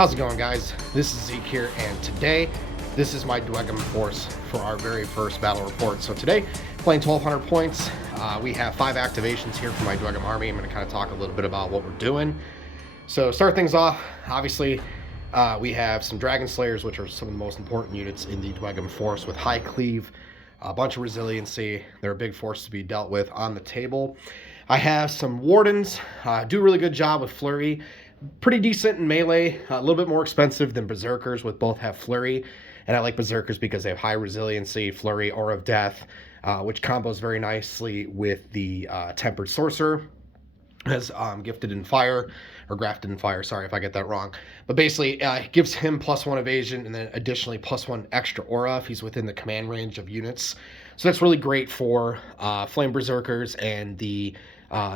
How's it going, guys? This is Zeke here, and today this is my Dweghom force for our very first battle report. So today, playing 1200 points. We have 5 activations here for my Dweghom army. I'm going to kind of talk a little bit about what we're doing. So start things off, obviously, we have some Dragon Slayers, which are some of the most important units in the Dweghom force, with high cleave, a bunch of resiliency. They're a big force to be dealt with on the table. I have some Wardens, do a really good job with Flurry. Pretty decent in melee, a little bit more expensive than Berserkers, with both have Flurry. And I like Berserkers because they have high resiliency, Flurry, Aura of Death, which combos very nicely with the Tempered Sorcerer, as gifted in fire, or grafted in fire, sorry if I get that wrong. But basically, gives him +1 evasion, and then additionally +1 extra aura if he's within the command range of units. So that's really great for Flame Berserkers and the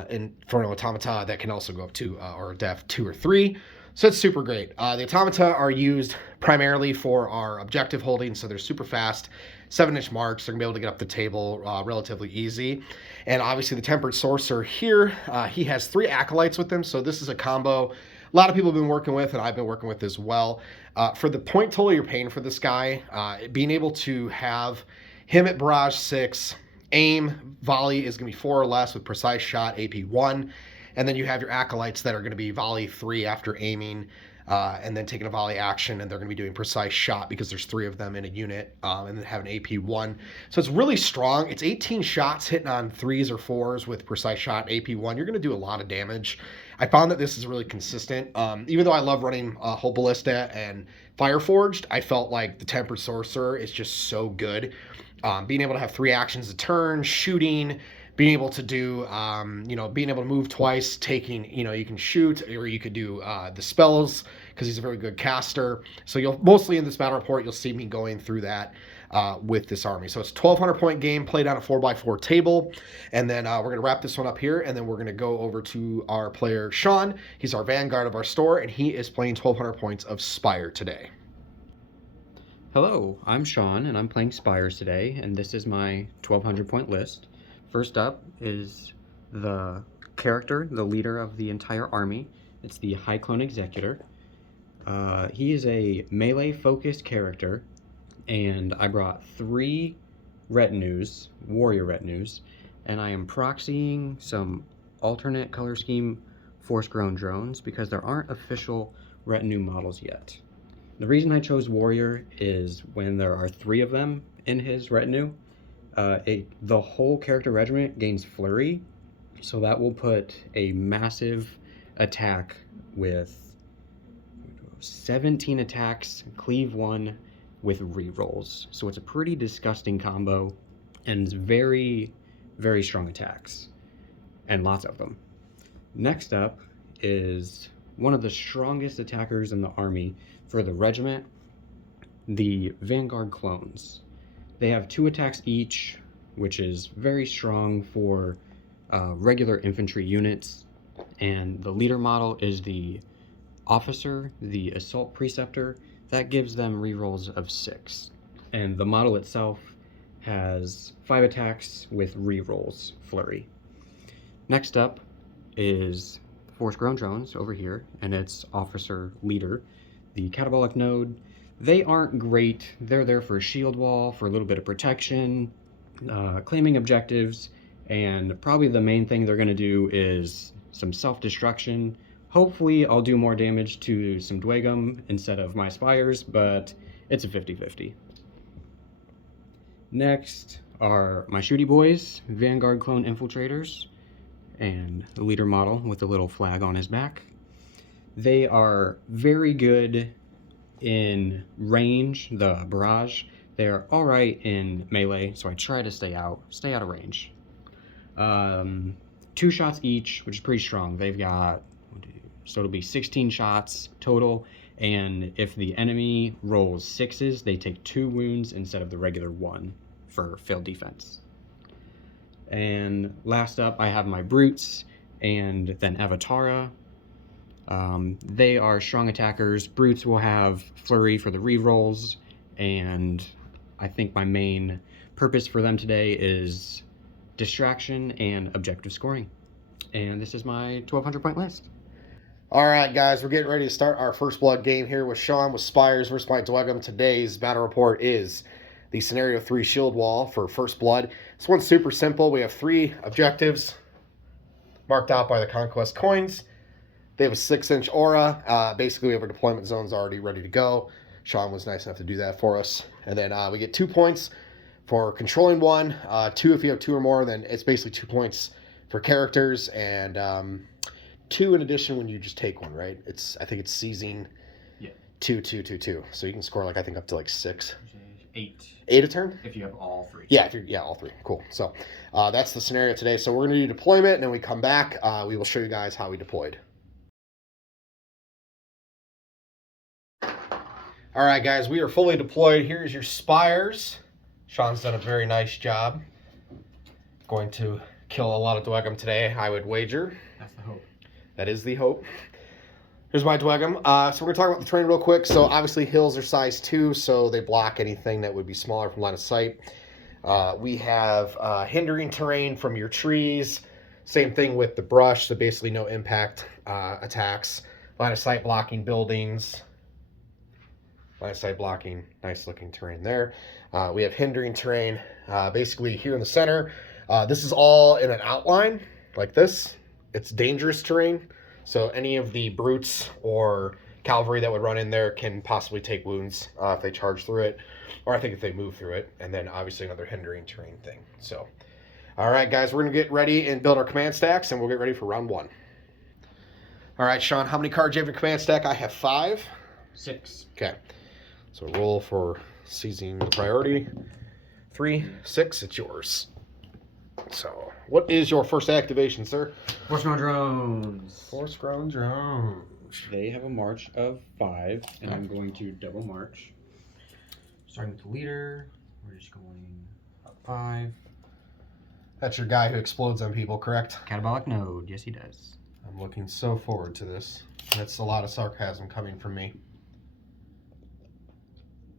Infernal Automata that can also go up to Aura of Death 2 or 3. So it's super great. The Automata are used primarily for our objective holding, so they're super fast, 7-inch marks. They're going to be able to get up the table relatively easy. And obviously the Tempered Sorcerer here, he has 3 Acolytes with him, so this is a combo a lot of people have been working with, and I've been working with as well. For the point total you're paying for this guy, being able to have him at Barrage 6, aim, volley is going to be 4 or less with precise shot, AP 1. And then you have your Acolytes that are going to be volley 3 after aiming, and then taking a volley action, and they're going to be doing precise shot because there's 3 of them in a unit, and then have an AP 1. So it's really strong. It's 18 shots hitting on 3s or 4s with precise shot, AP 1. You're going to do a lot of damage. I found that this is really consistent. Even though I love running Whole Ballista and Fireforged, I felt like the Tempered Sorcerer is just so good. Being able to have 3 actions a turn, shooting, being able to do, being able to move twice, taking, you can shoot, or you could do the spells, because he's a very good caster. So you'll mostly in this battle report, you'll see me going through that with this army. So it's a 1200 point game played on a 4x4 table. And then we're going to wrap this one up here, and then we're going to go over to our player, Sean. He's our vanguard of our store, and he is playing 1200 points of Spire today. Hello, I'm Sean, and I'm playing Spire today, and this is my 1200 point list. First up is the character, the leader of the entire army. It's the High Clone Executor. He is a melee-focused character, and I brought 3 retinues, warrior retinues, and I am proxying some alternate color scheme force-grown drones because there aren't official retinue models yet. The reason I chose warrior is when there are 3 of them in his retinue, the whole character regiment gains flurry, so that will put a massive attack with 17 attacks, cleave 1 with rerolls. So it's a pretty disgusting combo, and it's very, very strong attacks, and lots of them. Next up is one of the strongest attackers in the army for the regiment, the Vanguard clones. They have 2 attacks each, which is very strong for regular infantry units. And the leader model is the officer, the assault preceptor. That gives them rerolls of 6. And the model itself has 5 attacks with rerolls, flurry. Next up is Force Grown Drones over here, and its officer leader, the Catabolic Node. They aren't great. They're there for a shield wall, for a little bit of protection, claiming objectives, and probably the main thing they're going to do is some self-destruction. Hopefully I'll do more damage to some Dweghom instead of my Spires, but it's a 50-50. Next are my Shooty Boys, Vanguard Clone Infiltrators, and the leader model with a little flag on his back. They are very good in range, the barrage. They're all right in melee, so I try to stay out of range. 2 shots each, which is pretty strong. They've got, so it'll be 16 shots total, and if the enemy rolls 6s, they take 2 wounds instead of the regular 1 for failed defense. And last up, I have my Brutes, and then Avatara. They are strong attackers. Brutes will have Flurry for the rerolls, and I think my main purpose for them today is distraction and objective scoring. And this is my 1200 point list. All right, guys, we're getting ready to start our first blood game here with Sean with Spires versus my Dweghom. Today's battle report is the Scenario 3 Shield Wall for first blood. This one's super simple. We have 3 objectives marked out by the Conquest coins. They have a 6-inch aura. Basically, we have our deployment zones already ready to go. Sean was nice enough to do that for us. And then we get 2 points for controlling one. 2 if you have 2 or more, then it's basically 2 points for characters, and 2 in addition when you just take one, right? I think it's seizing. Yeah. 2, 2, 2, 2. So you can score I think up to 6. 8. 8 a turn? If you have all 3. Yeah, all 3. Cool. So that's the scenario today. So we're going to do deployment, and then we come back. We will show you guys how we deployed. All right, guys, we are fully deployed. Here's your Spires. Sean's done a very nice job. Going to kill a lot of Dweghom today, I would wager. That's the hope. That is the hope. Here's my Dweghom. So we're going to talk about the terrain real quick. So obviously hills are size 2, so they block anything that would be smaller from line of sight. We have hindering terrain from your trees. Same thing with the brush, so basically no impact attacks. Line of sight blocking buildings. Line of sight blocking, nice looking terrain there. We have hindering terrain basically here in the center. This is all in an outline like this. It's dangerous terrain, so any of the brutes or cavalry that would run in there can possibly take wounds if they charge through it, or I think if they move through it. And then obviously another hindering terrain thing. So, all right, guys, we're going to get ready and build our command stacks, and we'll get ready for round 1. All right, Sean, how many cards do you have in your command stack? I have 5. 6. Okay. So roll for seizing the priority. 3, 6, it's yours. So, what is your first activation, sir? Force-grown drones. Force-grown drones. They have a march of 5, and I'm going to double march. Starting with the leader, we're just going up 5. That's your guy who explodes on people, correct? Catabolic node, yes he does. I'm looking so forward to this. That's a lot of sarcasm coming from me.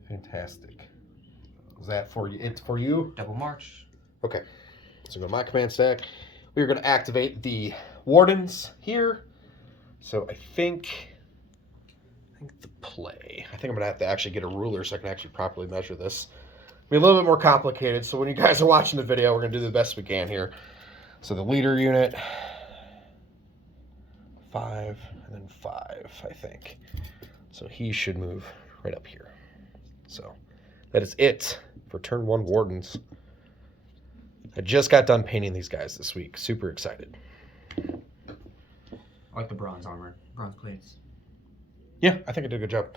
Fantastic. Is that for you? It's for you? Double march. Okay. So go to my command stack. We're going to activate the wardens here. So I think the play. I think I'm going to have to actually get a ruler so I can actually properly measure this. I mean, a little bit more complicated. So when you guys are watching the video, we're going to do the best we can here. So the leader unit, 5 and then 5, I think. So he should move right up here. So that is it for turn 1 wardens. I just got done painting these guys this week. Super excited. I like the bronze armor. Bronze plates. Yeah, I think I did a good job.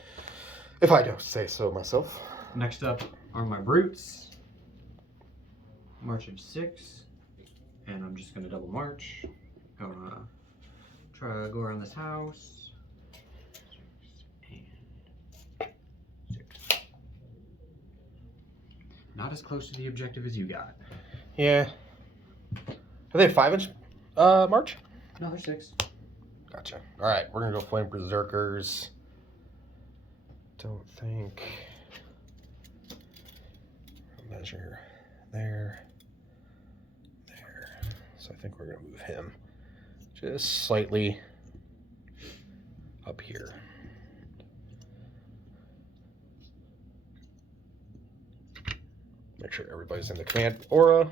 If I don't say so myself. Next up are my brutes. March of 6. And I'm just going to double march. Gonna try to go around this house. 6 and 6. Not as close to the objective as you got. Yeah. Are they 5-inch march? No, they're 6. Gotcha. All right, we're going to go Flame Berserkers. Don't think. Measure there. There. So I think we're going to move him just slightly up here. Make sure everybody's in the command aura.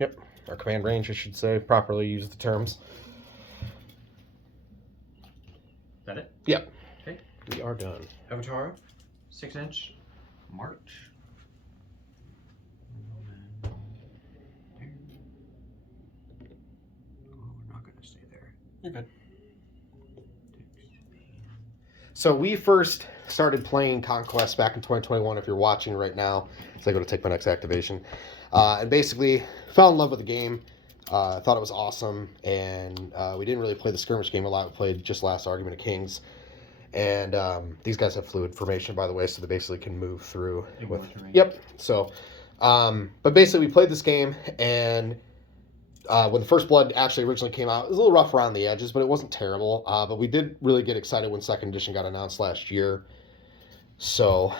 Yep, our command range, I should say. Properly use the terms. Is that it? Yep. Okay. We are done. Avatar, 6-inch, march. Oh, we're not going to stay there. You're good. So we first started playing Conquest back in 2021. If you're watching right now, so I go to take my next activation. And basically fell in love with the game. Thought it was awesome. And we didn't really play the skirmish game a lot. We played just Last Argument of Kings. And these guys have fluid formation, by the way, so they basically can move through. Yep. So, but basically we played this game, and when the First Blood actually originally came out, it was a little rough around the edges, but it wasn't terrible. But we did really get excited when second edition got announced last year. So,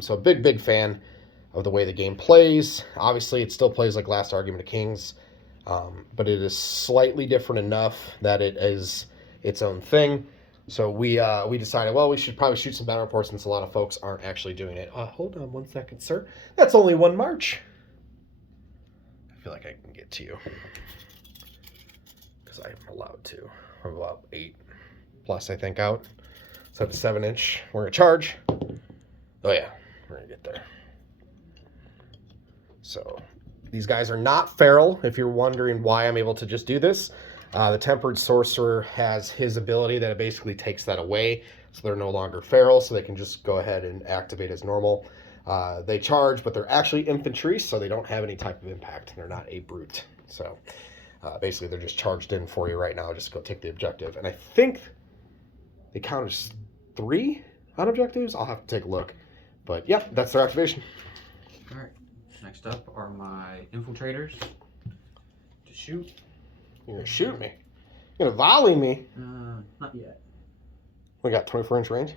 so a big fan of the way the game plays. Obviously, it still plays like Last Argument of Kings. but it is slightly different enough that it is its own thing. So we decided, well, we should probably shoot some battle reports since a lot of folks aren't actually doing it. Hold on 1 second, sir. That's only 1 March. I feel like I can get to you because I'm allowed to. I'm about 8 plus, I think, out. So that's a 7-inch. We're gonna charge. Oh yeah, we're gonna get there. So these guys are not feral. If you're wondering why I'm able to just do this, the Tempered Sorcerer has his ability that it basically takes that away, so they're no longer feral, so they can just go ahead and activate as normal. They charge, but they're actually infantry, so they don't have any type of impact. They're not a brute. So basically, they're just charged in for you right now. Just go take the objective. And I think they count as 3 on objectives. I'll have to take a look. But yeah, that's their activation. All right. Next up are my infiltrators to shoot. You're gonna shoot me. You're gonna volley me. Not yet. We got 24-inch range.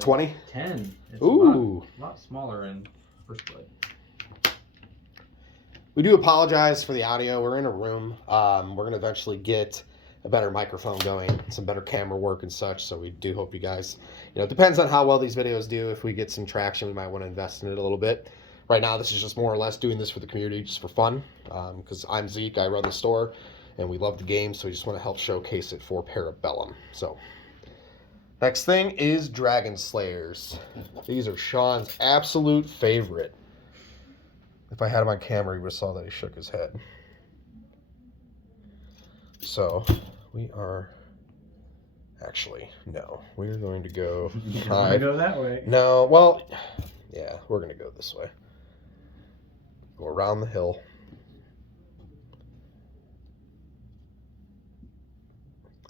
20. 10. It's Ooh. A lot smaller in first blood. We do apologize for the audio. We're in a room. We're gonna eventually get a better microphone going, some better camera work and such. So we do hope you guys, it depends on how well these videos do. If we get some traction, we might want to invest in it a little bit. Right now, this is just more or less doing this for the community, just for fun. Because I'm Zeke, I run the store, and we love the game, so we just want to help showcase it for Parabellum. So, next thing is Dragon Slayers. These are Sean's absolute favorite. If I had him on camera, you would have saw that he shook his head. So, we are... Actually, no. We're going to go... You're going to go that way. No, well... Yeah, we're going to go this way. Go around the hill.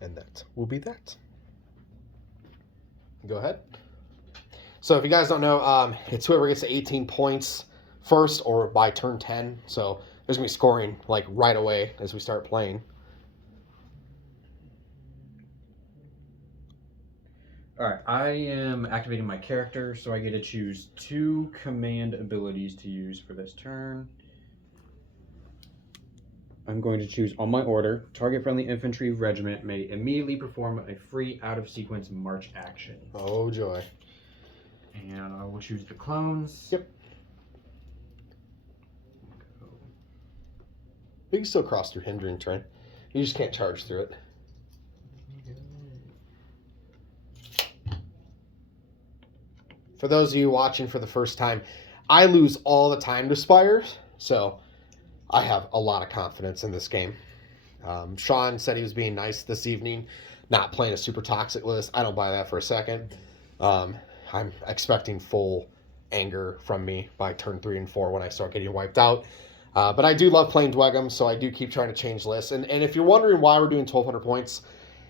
And that will be that. Go ahead. So if you guys don't know, it's whoever gets to 18 points first or by turn 10. So there's going to be scoring like right away as we start playing. All right, I am activating my character, so I get to choose 2 command abilities to use for this turn. I'm going to choose on my order. Target friendly infantry regiment may immediately perform a free out-of-sequence march action. Oh, joy. And I will choose the clones. Yep. You can still cross through hindering terrain. You just can't charge through it. For those of you watching for the first time, I lose all the time to Spires, so I have a lot of confidence in this game. Sean said he was being nice this evening, not playing a super toxic list. I don't buy that for a second. I'm expecting full anger from me by turn 3 and 4 when I start getting wiped out. But I do love playing Dweghom, so I do keep trying to change lists. And if you're wondering why we're doing 1,200 points,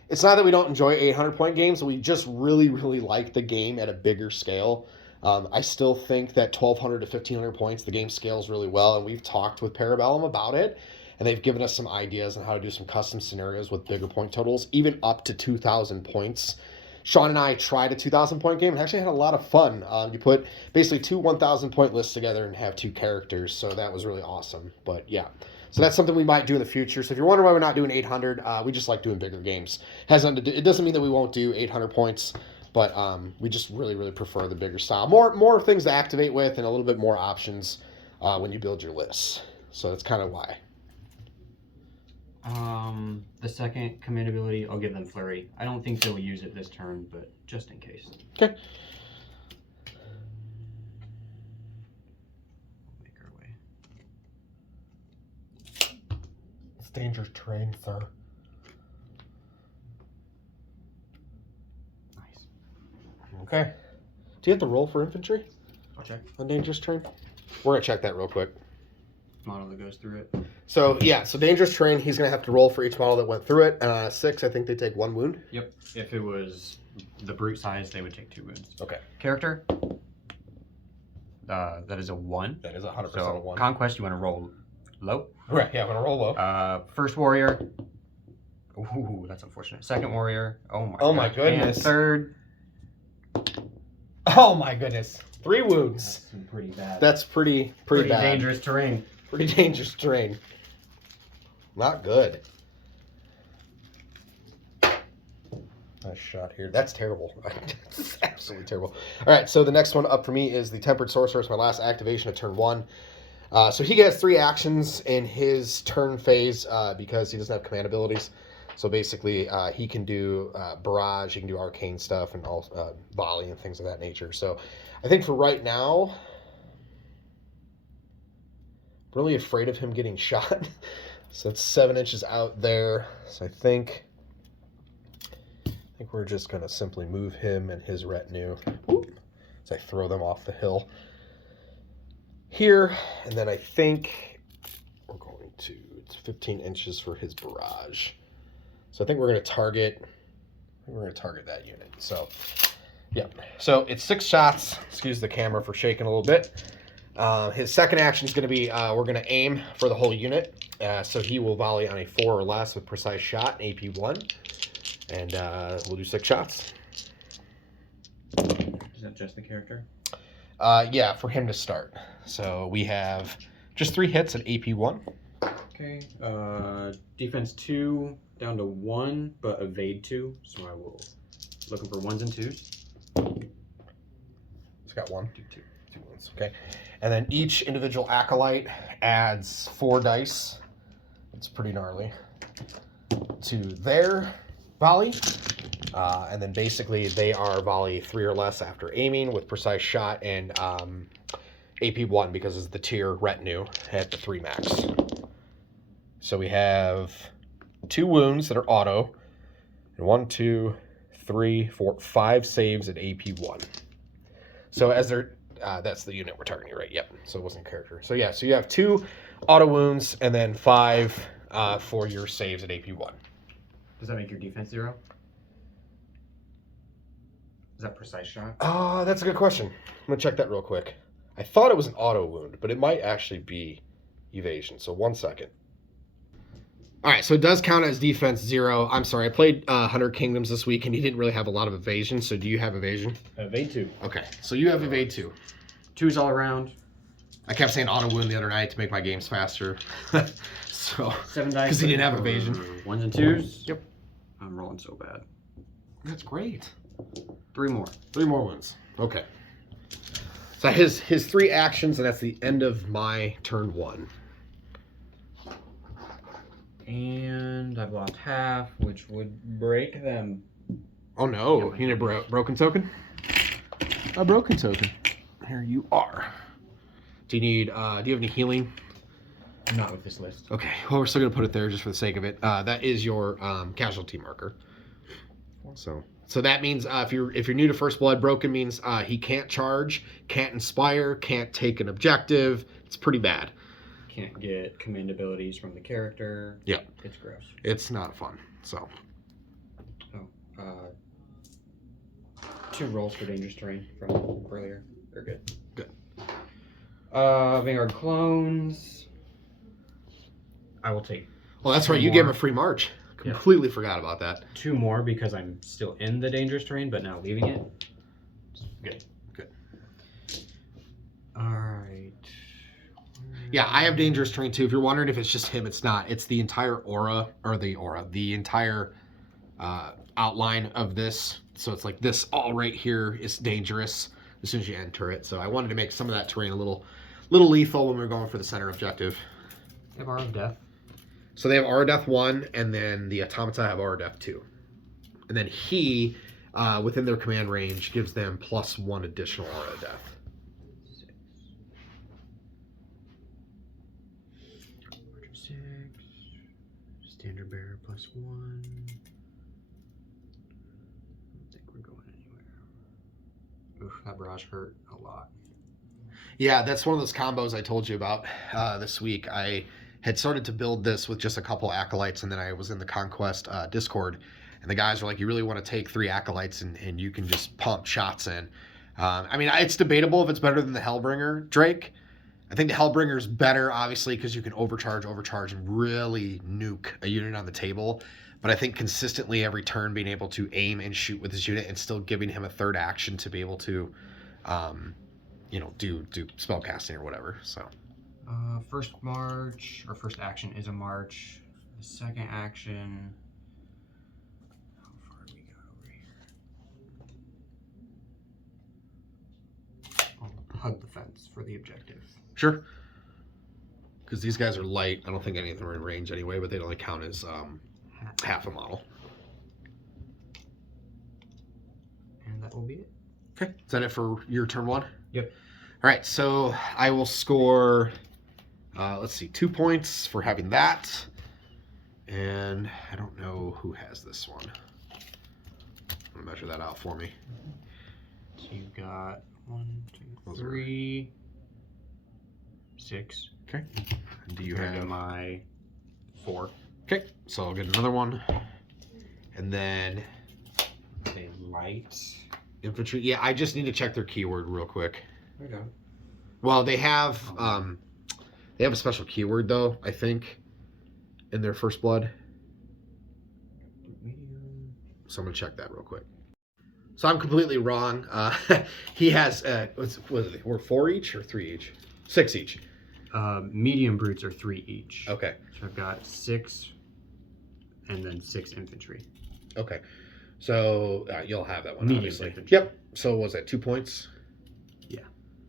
it's not that we don't enjoy 800-point games. We just really, really like the game at a bigger scale. I still think that 1,200 to 1,500 points, the game scales really well, and we've talked with Parabellum about it, and they've given us some ideas on how to do some custom scenarios with bigger point totals, even up to 2,000 points. Sean and I tried a 2,000-point game and actually had a lot of fun. You put basically 2 1,000-point lists together and have 2 characters, so that was really awesome. But yeah. So that's something we might do in the future. So if you're wondering why we're not doing 800, we just like doing bigger games. It doesn't mean that we won't do 800 points, but we just really, really prefer the bigger style. More things to activate with and a little bit more options when you build your lists. So that's kind of why. The second command ability, I'll give them Flurry. I don't think they'll use it this turn, but just in case. Okay. Dangerous terrain, sir. Nice. Okay. Do you have to roll for infantry I'll check. on dangerous terrain? We're going to check that real quick. Model that goes through it. So, yeah. So, dangerous terrain, he's going to have to roll for each model that went through it. 6, I think they take 1 wound. Yep. If it was the brute size, they would take 2 wounds. Okay. Character. That is a 1. That is 100% So, a 1. Conquest, you want to roll low. Right, yeah, I'm going to roll low. First warrior. Ooh, that's unfortunate. Second warrior. Oh my goodness. And third. Oh my goodness. 3 wounds. That's pretty bad. That's pretty bad. dangerous terrain. Pretty dangerous terrain. Not good. Nice shot here. That's terrible. That's absolutely terrible. All right, so the next one up for me is the Tempered Sorcerer. It's my last activation of turn 1. So he gets 3 actions in his turn phase because he doesn't have command abilities. So basically, he can do barrage, he can do arcane stuff, and all volley and things of that nature. So I think for right now, I'm really afraid of him getting shot. So it's 7 inches out there. So I think we're just going to simply move him and his retinue as I throw them off the hill here. And then I think we're going to, it's 15 inches for his barrage. So I think we're going to target that unit. So, yeah. So it's 6 shots. Excuse the camera for shaking a little bit. His second action is going to be, we're going to aim for the whole unit. So he will volley on a 4 or less with precise shot, AP 1. And we'll do 6 shots. Is that just the character? Yeah, for him to start. So we have just 3 hits at AP 1. Okay. Defense 2 down to 1, but evade 2. So I will looking for 1s and 2s. It's got 1. Do 2. 2 wounds. Okay. And then each individual acolyte adds 4 dice. It's pretty gnarly. To their volley. And then basically they are volley 3 or less after aiming with precise shot and AP 1 because it's the tier retinue at the 3 max. So we have 2 wounds that are auto, and 1, 2, 3, 4, 5 saves at AP 1. So as they're, that's the unit we're targeting, right? Yep. So it wasn't character. So yeah, so you have 2 auto wounds and then 5 for your saves at AP 1. Does that make your defense 0? Is that precise shot? That's a good question. I'm gonna check that real quick. I thought it was an auto wound, but it might actually be evasion. So 1 second. All right, so it does count as defense 0. I'm sorry, I played 100 Kingdoms this week, and he didn't really have a lot of evasion. So do you have evasion? Evade 2. Okay, so you have evade 2. 2s all around. I kept saying auto wound the other night to make my games faster. So 7 dice. because he didn't have evasion. 1s and 2s. Yep. I'm rolling so bad. That's great. 3 more. 3 more wounds. Okay. So his 3 actions, and that's the end of my turn 1. And I've lost half, which would break them. Oh no, you need a broken token? A broken token. Here you are. Do you have any healing? Not with this list. Okay, well we're still gonna put it there just for the sake of it. That is your casualty marker. So that means if you're new to First Blood, broken means he can't charge, can't inspire, can't take an objective. It's pretty bad. Can't get command abilities from the character. Yeah. It's gross. It's not fun. So. Oh, 2 rolls for dangerous terrain from earlier. They're good. Good. Vanguard clones. I will take. Well, that's right. You gave him a free march. Completely forgot about that. 2 more because I'm still in the dangerous terrain, but now leaving it. Good. Good. All right. Yeah, I have dangerous terrain too. If you're wondering if it's just him, it's not. It's the entire the entire outline of this. So it's like this all right here is dangerous as soon as you enter it. So I wanted to make some of that terrain a little lethal when we we're going for the center objective. They have Hour of Death. So they have Aura Death 1, and then the Automata have Aura Death 2. And then he, within their command range, gives them +1 additional Aura Death. 6. Standard Bearer +1. I don't think we're going anywhere. Oof, that barrage hurt a lot. Yeah, that's one of those combos I told you about this week. I had started to build this with just a couple acolytes, and then I was in the Conquest Discord, and the guys were like, you really want to take 3 acolytes and you can just pump shots in. I mean, it's debatable if it's better than the Hellbringer Drake. I think the Hellbringer's better, obviously, because you can overcharge, and really nuke a unit on the table. But I think consistently every turn being able to aim and shoot with his unit and still giving him a 3rd action to be able to, do spell casting or whatever. So. First march, or first action is a march. The second action. How far do we got over here? I'll hug the fence for the objective. Sure. Because these guys are light. I don't think any of them are in range anyway, but they only count as half a model. And that will be it. Okay. Is that it for your turn 1? Yep. All right. So I will score, let's see, 2 points for having that. And I don't know who has this one. I'm going to measure that out for me. So you've got 1, 2, 3, 6. Okay. Do you Compared have to my 4? Okay, so I'll get another one. And then A light. infantry. Yeah, I just need to check their keyword real quick. Okay. Well, they have a special keyword though, I think, in their first blood. Medium. So I'm gonna check that real quick. So I'm completely wrong. He has what is it? We're 4 each or 3 each? 6 each. Medium brutes are 3 each. Okay. So I've got 6 and then 6 infantry. Okay. So you'll have that one. Medium obviously. infantry. Yep. So was that 2 points? Yeah.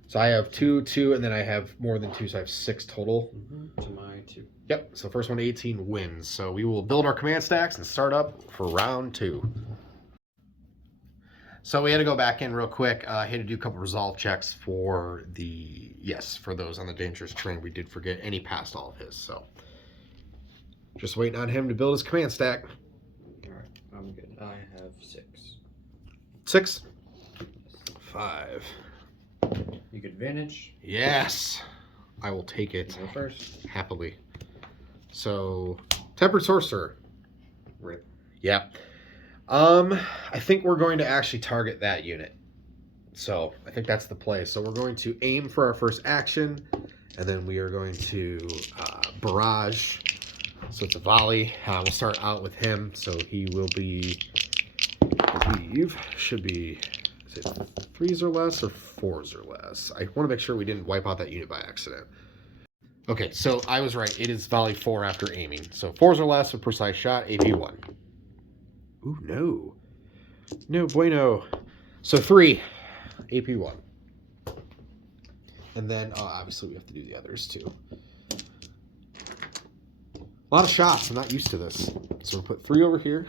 So I have 2, 2, and then I have more than 2, so I have 6 total. To my 2. Yep. So first one to 18 wins. So we will build our command stacks and start up for round 2. So we had to go back in real quick. I had to do a couple resolve checks for for those on the dangerous terrain. We did forget, and he passed all of his. So just waiting on him to build his command stack. All right, I'm good. I have 6. 6. 5. You get advantage. Yes. I will take it. You go first. Happily. So, Tempered Sorcerer. Rip. Yeah. I think we're going to actually target that unit. So, I think that's the play. So, we're going to aim for our first action, and then we are going to barrage. So, it's a volley. We'll start out with him. So, he will be, I believe, should be, is it 3s or less or 4s or less? I want to make sure we didn't wipe out that unit by accident. Okay, so I was right. It is volley 4 after aiming. So 4s or less with precise shot, AP 1. Ooh, no. No bueno. So 3, AP 1. And then, obviously, we have to do the others, too. A lot of shots. I'm not used to this. So we'll put 3 over here.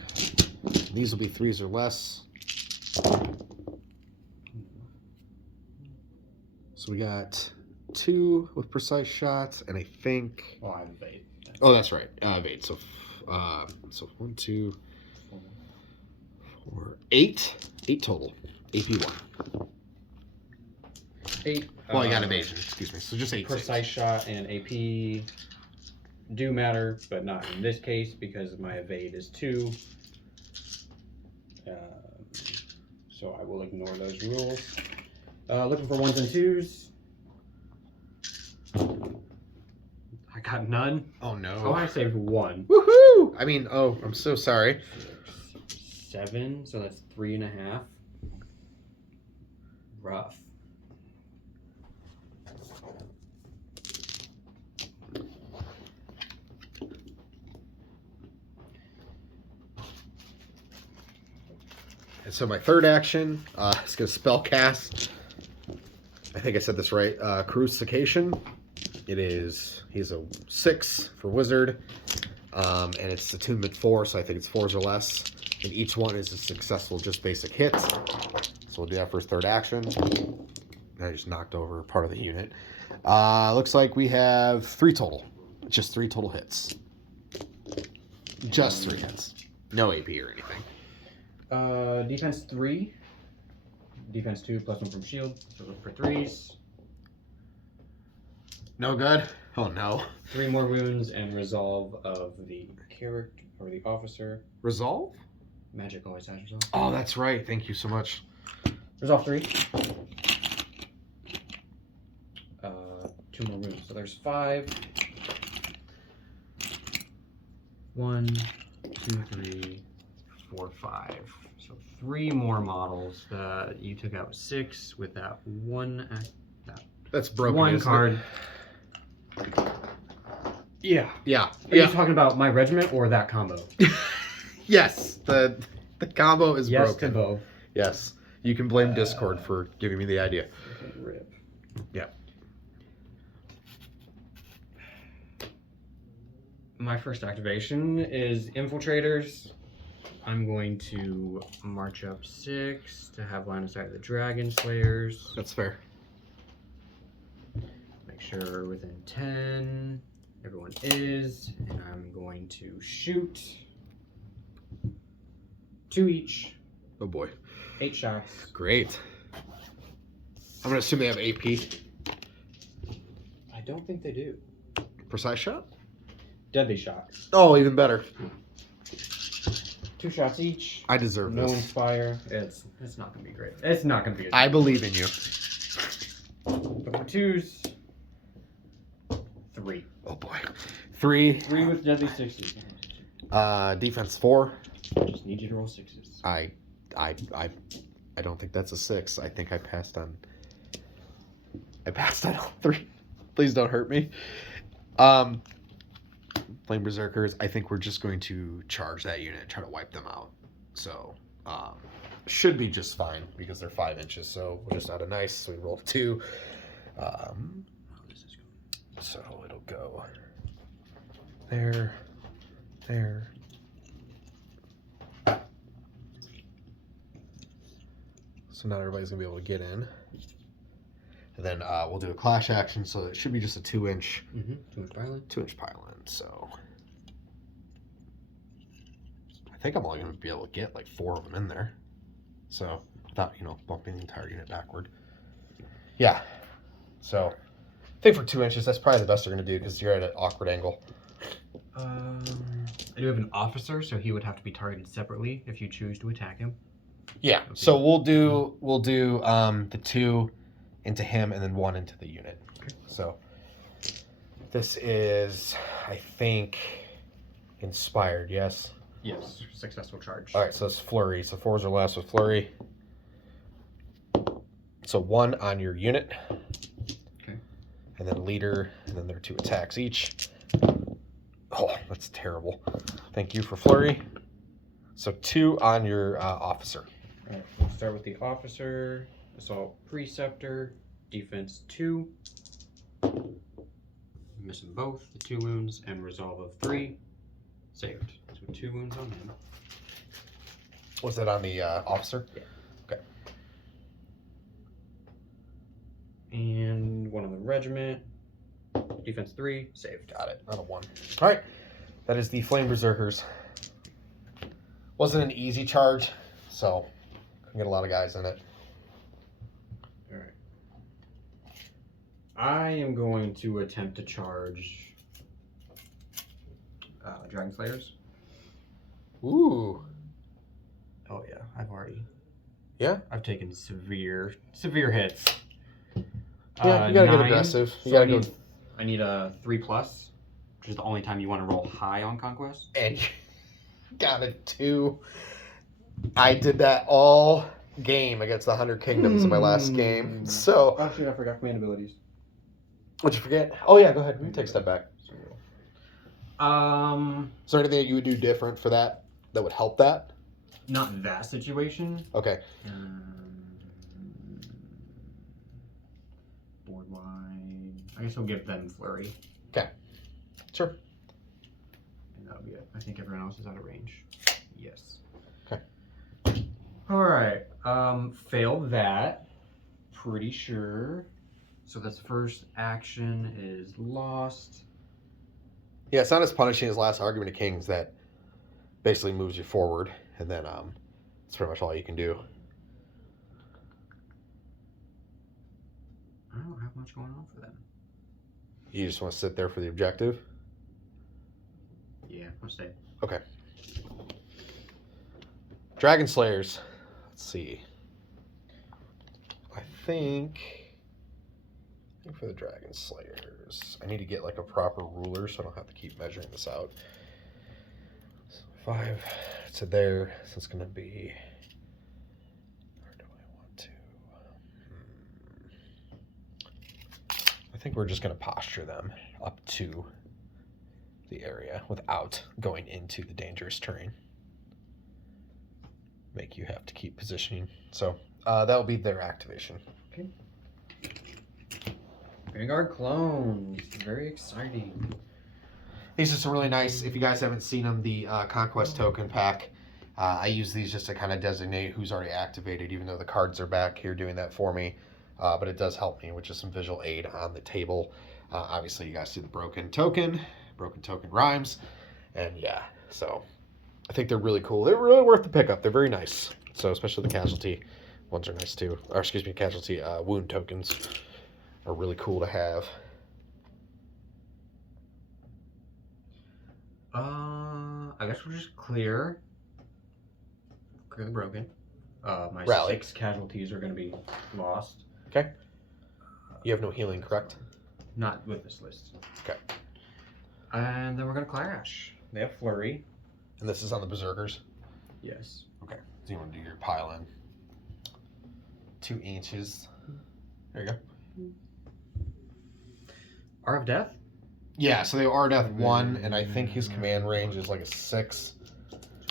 These will be 3s or less. So we got 2 with precise shots, and I think... Oh, I have evade. Oh, that's right. Evade. So 1, 2, 4, 8. 8 total. AP 1. 8. Well, I got evasion. Excuse me. So just 8. Precise shot and AP do matter, but not in this case because my evade is 2. So I will ignore those rules. Looking for 1s and 2s. I got none. Oh, no. Oh, I saved 1. Woohoo! I mean, oh, I'm so sorry. 7, so that's 3.5. Rough. And so my third action is going to spell cast. I think I said this right. Crucifixion. He's a 6 for wizard, and it's attunement 4, so I think it's 4s or less. And each one is a successful, just basic hit. So we'll do that for his third action. I just knocked over part of the unit. Looks like we have 3 total. Just 3 total hits. Just 3 hits. No AP or anything. Defense 3. Defense 2 plus 1 from shield. So look for 3s. No good? Oh no. 3 more wounds and resolve of the character or the officer. Resolve? Magic always has resolve. Oh, that's right. Thank you so much. Resolve 3. 2 more wounds. So there's 5. 1, 2, 3, 4, 5. So 3 more models. You took out 6 with that one. That's broken. One card. Yeah. Yeah. Are you talking about my regiment or that combo? Yes. The combo is Yes broken. to both. Yes. You can blame Discord for giving me the idea. Rip. Yeah. My first activation is Infiltrators. I'm going to march up 6 to have line of sight of the Dragon Slayers. That's fair. Make sure within 10 everyone is, and I'm going to shoot 2 each, Oh boy. 8 shots. Great. I'm gonna assume they have AP. I don't think they do. Precise shot? Deadly shot. Oh, even better. 2 shots each. I deserve No this. Inspire. It's not gonna be great. It's not gonna be good. I believe in you. But for 2s, 3. Oh boy. 3. 3 with deadly 60s. Defense 4. Just need you to roll 6s. I don't think that's a 6. I think I passed on all 3. Please don't hurt me. Flame Berserkers, I think we're just going to charge that unit and try to wipe them out. So, should be just fine because they're 5 inches. So we'll just add a nice. So we roll 2. So it'll go there, there. So now everybody's gonna be able to get in. And then we'll do a clash action, so it should be just a 2-inch. 2-inch pylon. 2-inch pylon. So I think I'm only gonna be able to get like 4 of them in there. So without bumping the entire unit backward. Yeah. So I think for 2 inches, that's probably the best they're gonna do because you're at an awkward angle. I do have an officer, so he would have to be targeted separately if you choose to attack him. Yeah. Okay. So we'll do the 2 into him and then 1 into the unit. Okay. So this is, I think, inspired. Yes. Yes. Successful charge. All right. So it's flurry. So 4s or less with flurry. So 1 on your unit. Okay. And then leader, and then their 2 attacks each. Oh, that's terrible. Thank you for flurry. So 2 on your officer. All right. We'll start with the officer. Assault Preceptor. Defense 2. Missing both. The 2 wounds and resolve of 3. Saved. So 2 wounds on him. Was that on the officer? Yeah. Okay. And 1 on the regiment. Defense 3. Saved. Got it. Not a 1. All right. That is the Flame Berserkers. Wasn't an easy charge, so couldn't get a lot of guys in it. All right. I am going to attempt to charge Dragon Slayers. Ooh. Oh yeah, Yeah? I've taken severe hits. Yeah, you gotta get 9, aggressive. You so gotta I need a 3+, which is the only time you want to roll high on Conquest. And you got a 2. I did that all game against the 100 Kingdoms in my last game. So, Oh shoot, I forgot command abilities. what'd you forget? Oh yeah, go ahead. You take a step back. Is there anything that you would do different for that would help that? Not that situation. Okay. Board wide. I guess I'll give them flurry. Okay. Sure. And that'll be it. I think everyone else is out of range. Yes. Okay. Alright. Failed that. Pretty sure. So this first action is lost. Yeah, it's not as punishing as last Argument of Kings that basically moves you forward, and then that's pretty much all you can do. I don't have much going on for them. You just want to sit there for the objective? Yeah, I'll stay. Okay. Dragon Slayers. Let's see. I think for the Dragon Slayers, I need to get like a proper ruler so I don't have to keep measuring this out. So 5 to there, so it's going to be, where do I want to? I think we're just going to posture them up to the area without going into the dangerous terrain. Make you have to keep positioning. So that'll be their activation. Okay. Vanguard clones. Very exciting. These are some really nice, if you guys haven't seen them, the Conquest token pack. I use these just to kind of designate who's already activated, even though the cards are back here doing that for me. But it does help me with just some visual aid on the table. Obviously, you guys see the broken token rhymes. And yeah, so I think they're really cool. They're really worth the pickup. They're very nice. So especially the casualty ones are nice too. Or excuse me, casualty wound tokens are really cool to have. I guess we'll just clear the broken. My Rally. 6 casualties are going to be lost. Okay. You have no healing, correct? Not with this list. Okay. And then we're going to clash. They have flurry. And this is on the berserkers? Yes. Okay. So you want to do your pile in. 2 inches. There you go. R of Death? Yeah, so they are death 1, and I think his command range is like a 6.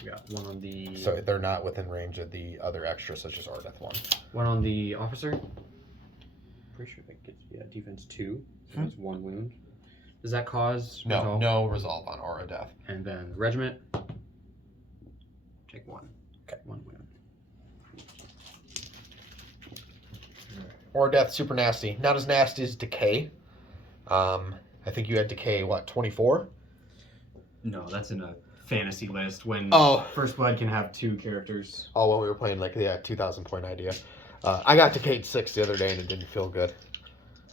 We got 1 on the... So they're not within range of the other extras, such as R death 1. 1 on the officer. Pretty sure that gets, defense 2. So that's 1 wound. Does that cause resolve? No resolve on Aura Death. And then the regiment. Take 1. Okay. 1 wound. Aura Death, super nasty. Not as nasty as Decay. I think you had Decay, what, 24? No, that's in a fantasy list when First Blood can have 2 characters. Oh, when we were playing like the 2,000 point idea. I got Decayed 6 the other day and it didn't feel good.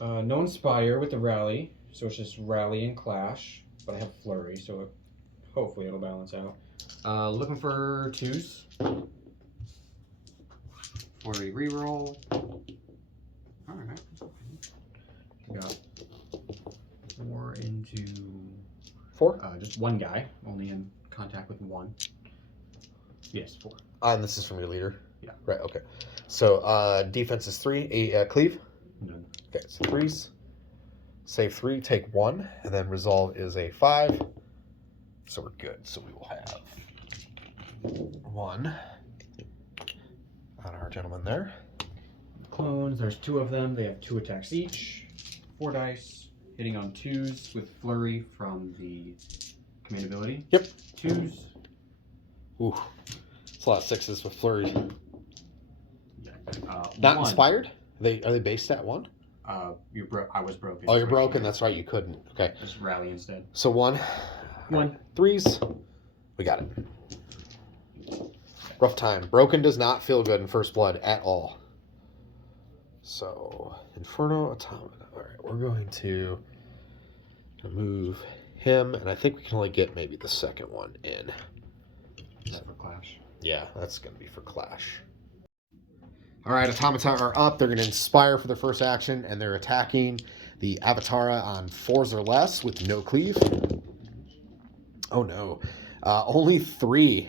No Inspire with the Rally, so it's just Rally and Clash, but I have Flurry, so hopefully it'll balance out. Looking for 2s. Flurry reroll. Alright. We got 4 into... 4? Just 1 guy, only in contact with 1. Yes, 4. And this is from your leader? Yeah. Right, okay. So defense is 3, cleave? None. Okay, so 3s. Save 3, take 1, and then resolve is a 5. So we're good. So we will have 1 on our gentleman there. Clones, there's 2 of them. They have 2 attacks each. 4 dice, hitting on 2s with Flurry from the command ability. Yep. 2s. Ooh, it's a lot of 6s with flurries. Yeah. Not 1. inspired? Are they based at 1? I was broken. Oh, you're broken. That's right. You couldn't. Okay. Just Rally instead. So 1. 1. 3s. We got it. Rough time. Broken does not feel good in First Blood at all. So, Inferno Automata. All right, we're going to move him, and I think we can only get maybe the second one in. Is that for Clash? Yeah, that's going to be for Clash. All right, Automata are up. They're going to Inspire for their first action, and they're attacking the Avatara on 4s or less with no cleave. Oh, no. Only 3.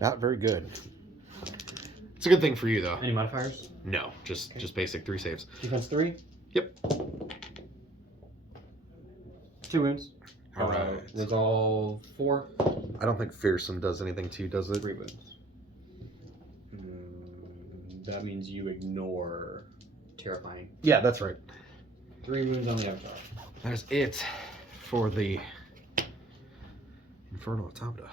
Not very good. It's a good thing for you, though. Any modifiers? No, just basic 3 saves. Defense 3? Yep. 2 wounds. All right. Resolve 4. I don't think Fearsome does anything to you, does it? 3 wounds. That means you ignore Terrifying. Yeah, that's right. 3 wounds on the Avatar. That's it for the Infernal Automata.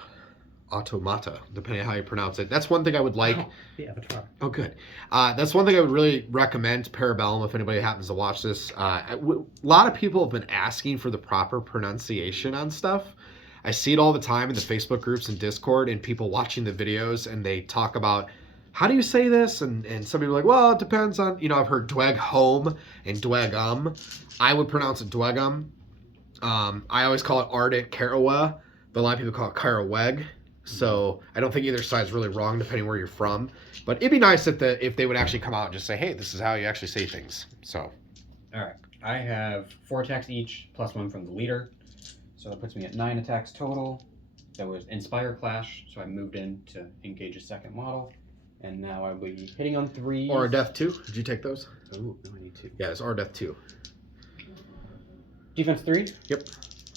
Automata, depending on how you pronounce it. That's one thing I would like. Oh, the Avatar. Oh, good. That's one thing I would really recommend Parabellum if anybody happens to watch this. A lot of people have been asking for the proper pronunciation on stuff. I see it all the time in the Facebook groups and Discord and people watching the videos and they talk about, how do you say this? And some people are like, well, it depends on, I've heard Dweghom and Dweghom. I would pronounce it Dweghom. I always call it Ardent Karawa, but a lot of people call it Karaweg. So I don't think either side's really wrong depending where you're from. But it'd be nice if they would actually come out and just say, hey, this is how you actually say things. So. All right. I have 4 attacks each, plus 1 from the leader. So that puts me at 9 attacks total. That was Inspire Clash, so I moved in to engage a second model. And now I'll be hitting on 3. Or a Death 2. Did you take those? Oh, no, I need 2. Yeah, it's R Death 2. Defense 3? Yep.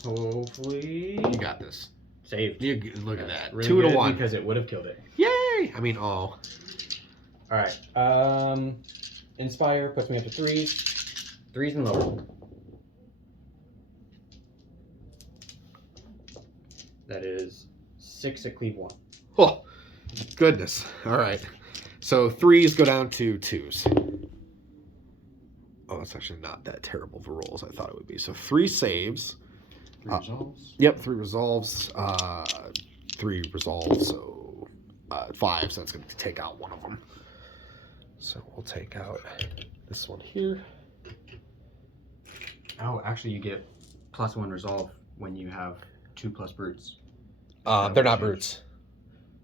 Hopefully. You got this. Saved. Look at that. Really 2 to good 1. because it would have killed it. Yay! I mean, oh. All right. Inspire puts me up to 3s. 3s and lower. That is 6 at cleave 1. Oh, goodness. All right. So 3s go down to 2s. Oh, it's actually not that terrible of a roll as I thought it would be. So 3 saves. 3 resolves. Yep, 3 resolves. 3 resolves, so 5. So that's going to take out one of them. So we'll take out this one here. Oh, actually, you get +1 resolve when you have 2 plus brutes. They're not brutes.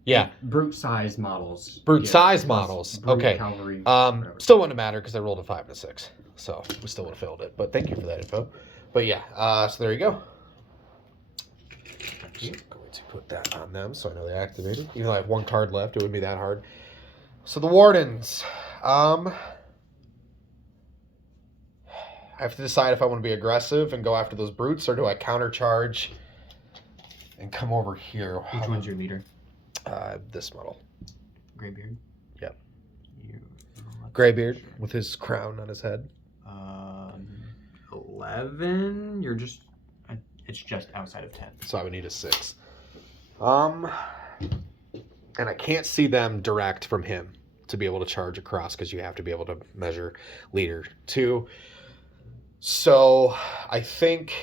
Yeah. Brute size models. Brute get size plus models. brute Okay. Cavalry, Still wouldn't matter because I rolled a 5 and a 6. So we still would have failed it. But thank you for that info. But yeah, so there you go. I'm going to put that on them so I know they're activated. Even though I have 1 card left, it wouldn't be that hard. So the Wardens. I have to decide if I want to be aggressive and go after those brutes, or do I countercharge and come over here? Which one's your leader? This model. Graybeard? Yep. You, Graybeard with his crown on his head. 11? You're just... It's just outside of 10. So I would need a 6. And I can't see them direct from him to be able to charge across because you have to be able to measure leader 2. So I think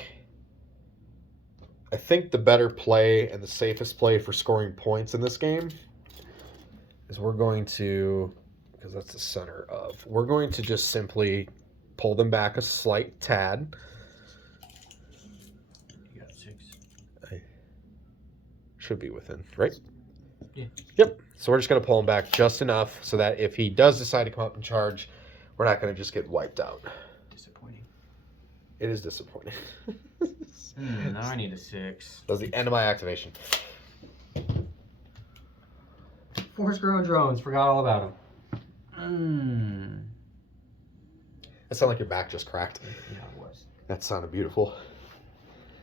the better play and the safest play for scoring points in this game is we're going to, because that's the center of, we're going to just simply pull them back a slight tad. You got 6. I should be within, right? Yeah. Yep. So we're just going to pull him back just enough so that if he does decide to come up and charge, we're not going to just get wiped out. Disappointing. It is disappointing. Now I need a 6. That was the end of my activation. Force grown drones. Forgot all about them. That sounded like your back just cracked. Yeah, it was. That sounded beautiful.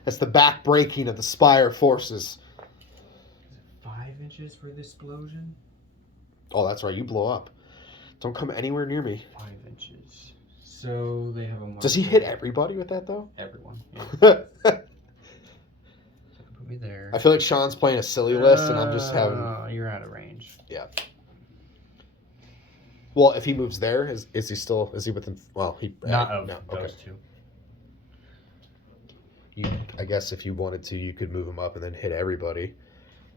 That's the back breaking of the Spire forces. 5 inches for this explosion? Oh, that's right. You blow up. Don't come anywhere near me. 5 inches. So they have a mark. Does he hit everybody with that, though? Everyone. Yeah. So put me there. I feel like Sean's playing a silly list, and I'm just having... You're out of range. Yeah. Well, if he moves there, is he still... Is he within... Well, he... Not of no. those Okay. 2. I guess if you wanted to, you could move him up and then hit everybody.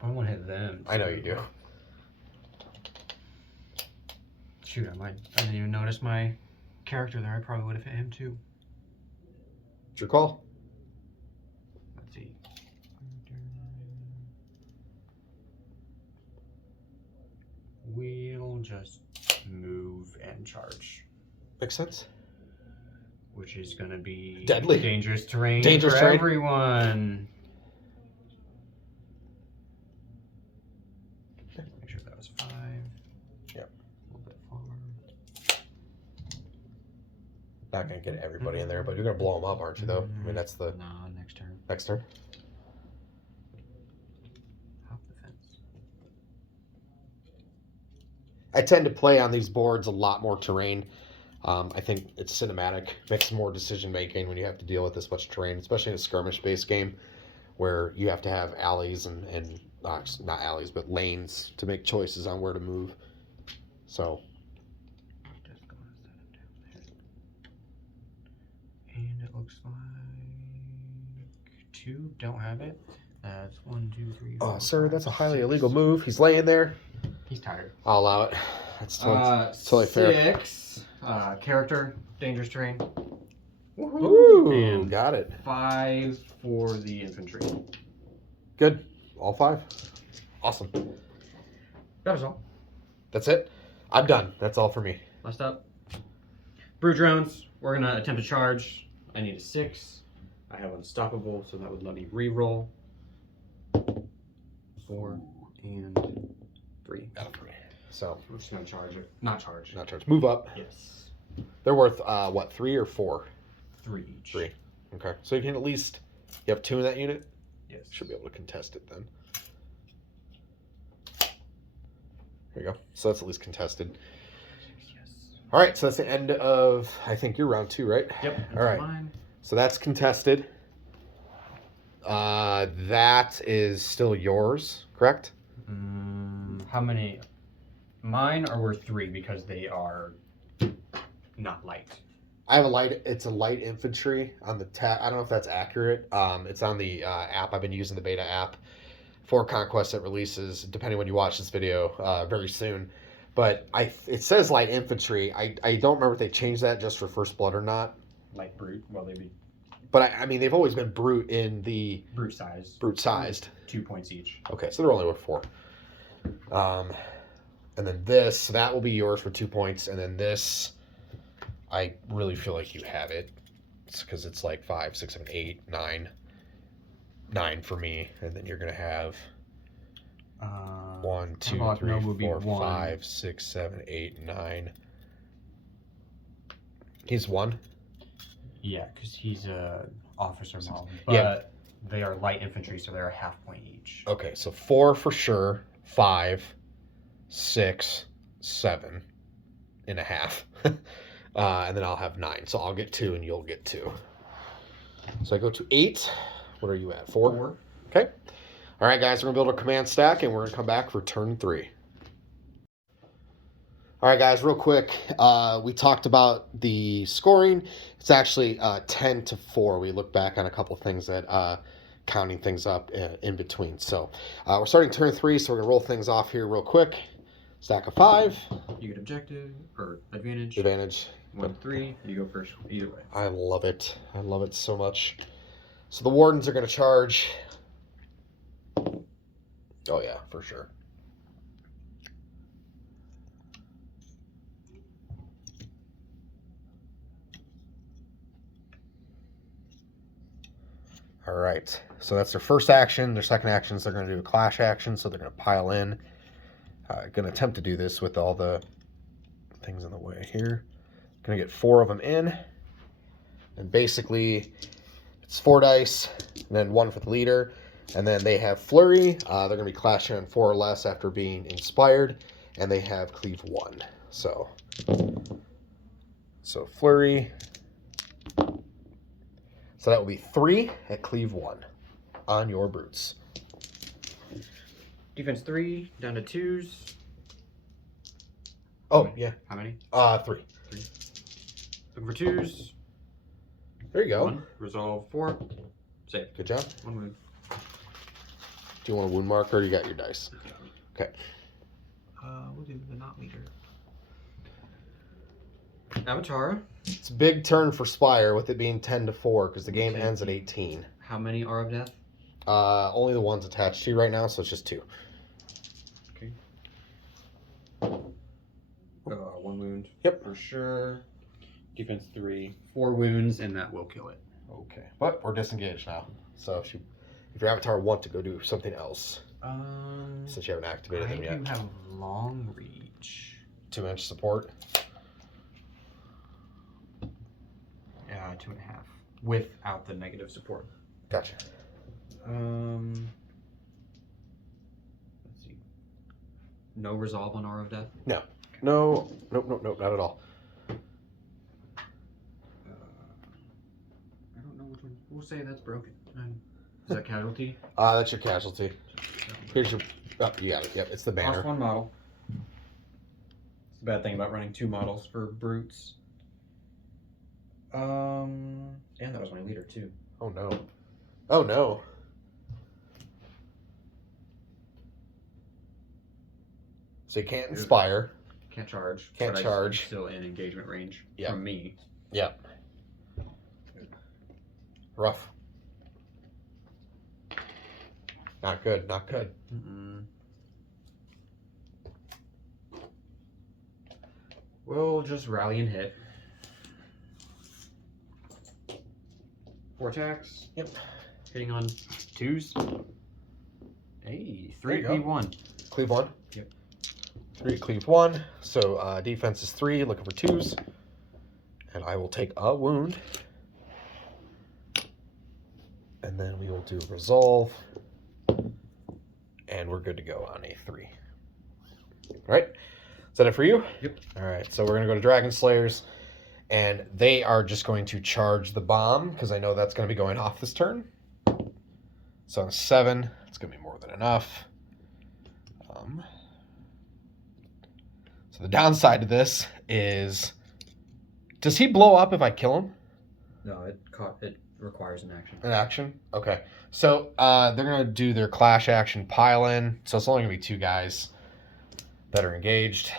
I want to hit them. I know you do. Shoot, I didn't even notice my character there. I probably would have hit him too. It's your call. Let's see. We'll just move and charge. Makes sense. Which is going to be Deadly. Dangerous terrain Dangerous for terrain. everyone. Make sure that was 5. Yep. A little bit far. Not going to get everybody in there, but you're going to blow them up, aren't you, though? I mean, that's the Nah, next turn. next turn. Hop the fence. I tend to play on these boards a lot more terrain. I think it's cinematic, makes more decision making when you have to deal with this much terrain, especially in a skirmish-based game where you have to have alleys and not alleys, but lanes to make choices on where to move. So, Just gonna set it down there. And it looks like 2 don't have it. That's 1, 2, 3. oh, 4, sir, 5, that's a highly 6. illegal move. He's laying there. He's tired. I'll allow it. That's totally fair. 6. Character, dangerous terrain. Ooh, And got it. 5 for the infantry. Good. All 5. Awesome. That was all. That's it. I'm done. That's all for me. Last up. Brew drones. We're gonna attempt to charge. I need a 6. I have unstoppable, so that would let me re-roll. 4 and 3. So, I'm just gonna charge it. Not charge. not charge. Move up. Yes. They're worth, what, 3 or 4? 3 each. 3. Okay. So you can at least You have 2 in that unit? Yes. Should be able to contest it then. There you go. So that's at least contested. Yes. All right, so that's the end of, I think you're round 2, right? Yep. All right. Mine. So that's contested. That is still yours, correct? How many? Mine are worth 3 because they are not light. I have a light. It's a light infantry on the tab. I don't know if that's accurate. It's on the app. I've been using the beta app for Conquest that releases, depending when you watch this video, very soon. But it says light infantry. I don't remember if they changed that just for First Blood or not. Light brute. Well, they'd be But I mean, they've always been brute in the brute size. Brute sized. 2 points each. Okay, so they're only worth 4. And then this, so that will be yours for 2 points. And then this, I really feel like you have it. It's because it's like 5, 6, 7, 8, 9. 9 for me. And then you're going to have 1, 2, 3, 4, 5, 6, 7, 8, 9. He's 1? Yeah, because he's a officer model. But they are light infantry, so they're a half point each. Okay, so 4 for sure, 5, 6, 7 and a half. And then I'll have 9. So I'll get 2 and you'll get 2. So I go to 8. What are you at? 4? Okay. All right, guys, we're going to build our command stack, and we're going to come back for turn 3. All right, guys, real quick, we talked about the scoring. It's actually 10-4. We look back on a couple things that counting things up in between. So we're starting turn 3, so we're going to roll things off here real quick. Stack of 5. You get objective or advantage. Advantage. 1, 3. You go first either way. I love it. I love it so much. So the wardens are going to charge. Oh, yeah, for sure. All right, so that's their first action. Their second action is they're going to do a clash action, so they're going to pile in. Going to attempt to do this with all the things in the way here. Going to get 4 of them in. And basically, it's 4 dice, and then 1 for the leader. And then they have Flurry. They're going to be clashing on 4 or less after being inspired. And they have Cleave 1. So Flurry. So that will be 3 at Cleave 1 on your brutes. Defense 3, down to 2s. Oh, yeah. How many? 3. 3. Looking for 2s. There you go. 1. Resolve 4. Save. Good job. 1 wound. Do you want a wound marker or you got your dice? Okay. We'll do the not leader. Avatar. It's a big turn for Spire with it being 10-4 because the game ends at 18. How many are of death? Only the ones attached to you right now, so it's just 2. Okay. 1 wound. Yep. For sure. Defense 3. 4 wounds, and that will kill it. Okay. But we're disengaged now. So if your avatar want to go do something else, since you haven't activated them yet. I do have long reach. 2-inch support. Yeah, 2.5. Without the negative support. Gotcha. Let's see. No resolve on Aura of Death? No. No. Nope, not at all. I don't know which one. We'll say that's broken. Is that casualty? That's your casualty. Here's your... Oh, you got it. Yep, it's the banner. Lost 1 model. It's the bad thing about running 2 models for brutes. And that was my leader too. Oh no. Oh no. So you can't inspire. Can't charge. Can't but charge. I'm still in engagement range Yep. from me. Yep. Rough. Not good, not good. We'll just rally and hit. 4 attacks. Yep. Hitting on 2s. Hey, 3 There you go. P1. Cleave 1? Yep. 3 cleave 1. So defense is 3, looking for 2s. And I will take a wound. And And then we will do resolve. And we're good to go on a 3. All right. Is that it for you? Yep. All right. So we're going to go to Dragon Slayers. And they are just going to charge the bomb because I know that's going to be going off this turn. So on a 7, it's going to be more than enough. So the downside to this is, does he blow up if I kill him? No, it requires an action. An action? Okay. So they're going to do their clash action pile in. So it's only going to be 2 guys that are engaged.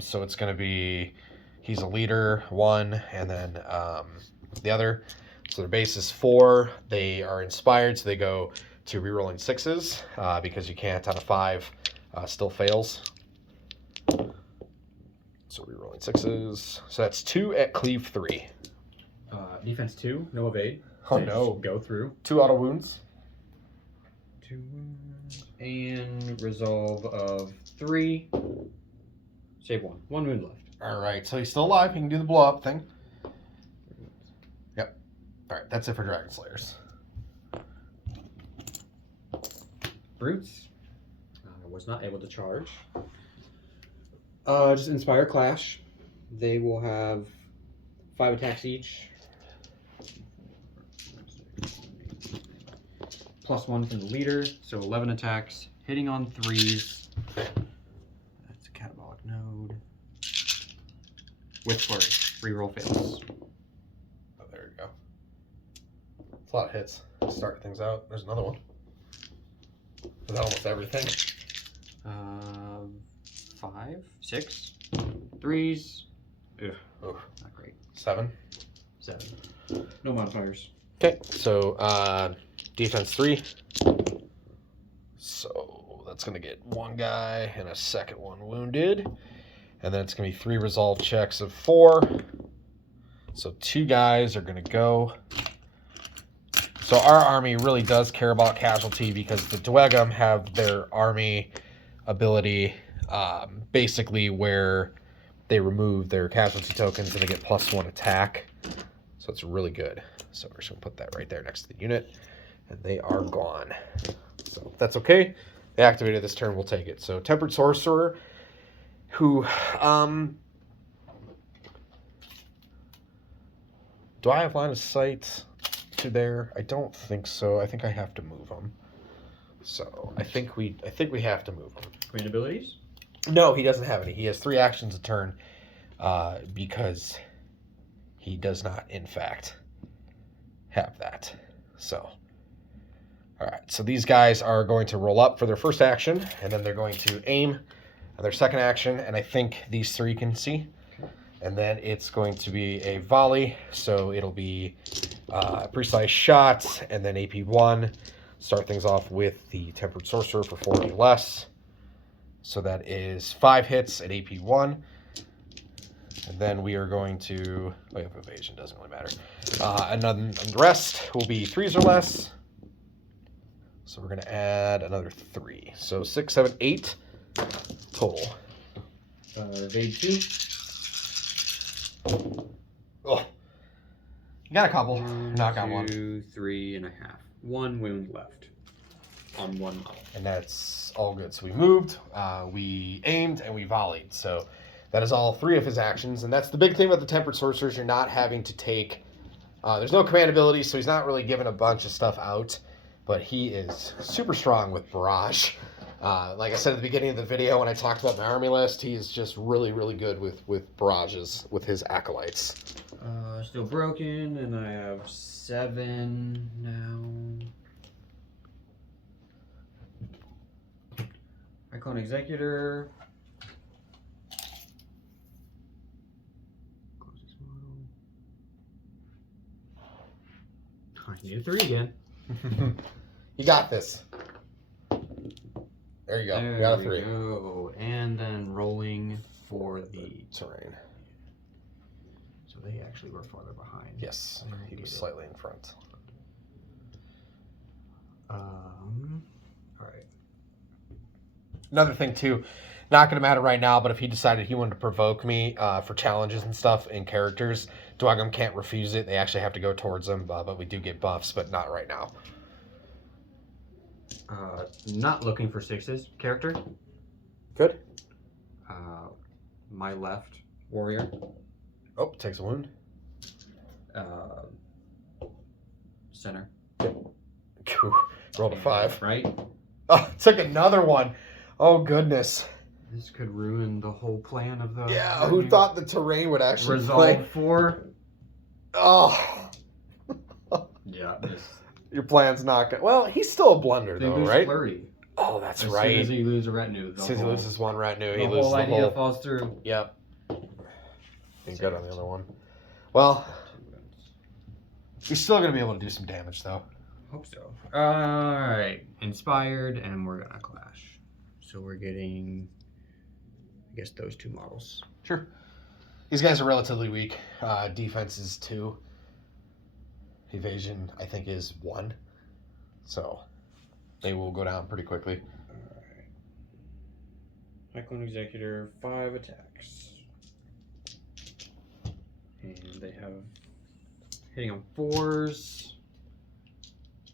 So it's going to be, he's a leader, 1, and then the other. So their base is 4. They are inspired, so they go to rerolling 6s because you can't on a 5. Still fails. So rerolling 6s. So that's 2 at cleave 3. Defense 2, no evade. Oh So no. just go through. 2 auto wounds. 2 wounds. And resolve of 3. Save 1. 1 wound left. All right. So he's still alive. He can do the blow up thing. Yep. All right. That's it for Dragon Slayers. Brutes. Was not able to charge. Just Inspire Clash. They will have 5 attacks each. +1 from the leader, so 11 attacks. Hitting on 3s. That's a catabolic node. With flurry. Reroll fails. Oh, there you go. It's a lot of hits. Start things out. There's another one. Is that almost everything? 5, 6, 3s. Ugh, Oof. not great. 7. 7. No modifiers. Okay. So defense 3. So that's going to get 1 guy and a second one wounded. And then it's going to be 3 resolve checks of 4. So 2 guys are going to go. So our army really does care about casualty because the Dweghom have their army ability basically where they remove their casualty tokens and they get +1 attack. So it's really good. So we're just going to put that right there next to the unit. And they are gone. So if that's okay. They activated this turn, we'll take it. So Tempered Sorcerer, who... do I have line of sight to there? I don't think so. I think I have to move him. So I think we have to move him. Queen abilities? No, he doesn't have any. He has 3 actions a turn because he does not, in fact, have that. So, all right. So these guys are going to roll up for their first action, and then they're going to aim on their second action, and I think these 3 can see. And then it's going to be a volley, so it'll be precise shots, and then AP1. Start things off with the Tempered Sorcerer for 40 less. So that is 5 hits at AP1. And then we are going to... oh, yeah, evasion doesn't really matter. And then the rest will be 3s or less. So we're going to add another 3. So 6, 7, 8 total. Evade 2. Oh, you got a couple. 1, Knock out 1. 2, 3.5. 1 wound left on 1 model. And that's all good. So we moved, we aimed, and we volleyed. So that is all 3 of his actions. And that's the big thing about the Tempered Sorcerers. You're not having to take... there's no command ability, so he's not really giving a bunch of stuff out. But he is super strong with Barrage. Like I said at the beginning of the video when I talked about my army list, he is just really, really good with barrages, with his acolytes. Still broken, and I have 7 now. Icon Executor. Close this model. I need a 3 again. You got this. There you go. There We got a we 3. go. And then rolling for the terrain. So they actually were farther behind. Yes, he was slightly in front. All right. Another thing too, not going to matter right now, but if he decided he wanted to provoke me for challenges and stuff in characters, Dweghom can't refuse it. They actually have to go towards him, but we do get buffs, but not right now. Not looking for sixes. Character. Good. My left warrior. Oh, takes a wound. Center. Rolled a 5. Right. Oh, took another one. Oh, goodness. This could ruin the whole plan of the. Yeah, who thought the terrain would actually Resolve play? 4. Oh. Yeah. Your plan's not good. Well, he's still a blunder, They though, lose right? Flurry. Oh, that's As right. soon as he loses a retinue, As soon as he loses one retinue, the he loses whole the idea whole. falls through. Yep. Being good on the other one. Well, we're still going to be able to do some damage, though. Hope so. Alright. Inspired, and we're gonna clash. So we're getting, I guess, those 2 models. Sure. These guys are relatively weak. Defense is 2. Evasion, I think, is 1. So they will go down pretty quickly. Alright. Cyclone Executor, 5 attacks. And they have hitting on 4s.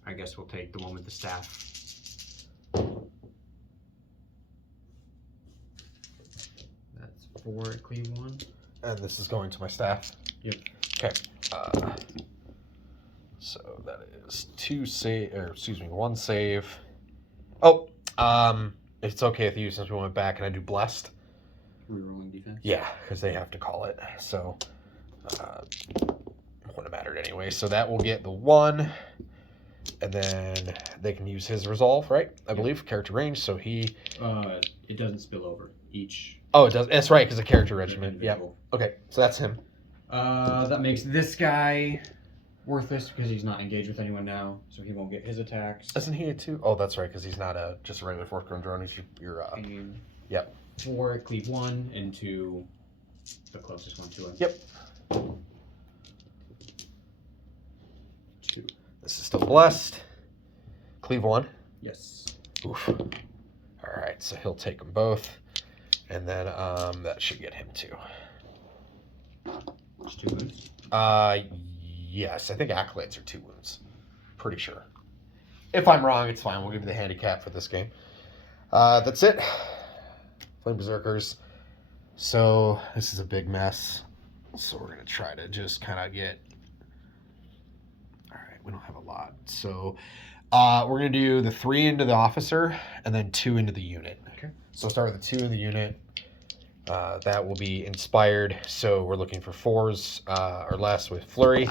I guess we'll take the one with the staff. That's 4 at cleave 1. And this is going to my staff. Yep. Okay. So that is 1 save. Oh, it's okay with you since we went back and I do blessed. Rerolling defense. Yeah, because they have to call it. So wouldn't have mattered anyway. So that will get the 1. And then they can use his resolve, right? I believe character range. So he. It doesn't spill over each. Oh, it does. That's right, because a character regiment. Yeah. Okay, so that's him. That makes this guy worthless because he's not engaged with anyone now, so he won't get his attacks. Isn't he a 2? Oh, that's right, because he's not just a regular 4th drone. He's your. Yep. 4 at cleave 1 into the closest one to him. Yep. 2. This is still blessed. Cleave 1. Yes. Oof. All right, so he'll take them both, and then that should get him 2. Just 2 wounds. Yes, I think acolytes are 2 wounds. Pretty sure. If I'm wrong, it's fine. We'll give you the handicap for this game. That's it. Flame Berserkers. So this is a big mess. So we're gonna try to just kind of get. All right, we don't have a lot. So we're gonna do the 3 into the officer and then 2 into the unit. Okay. So start with the 2 in the unit. That will be inspired. So we're looking for 4s or less with flurry.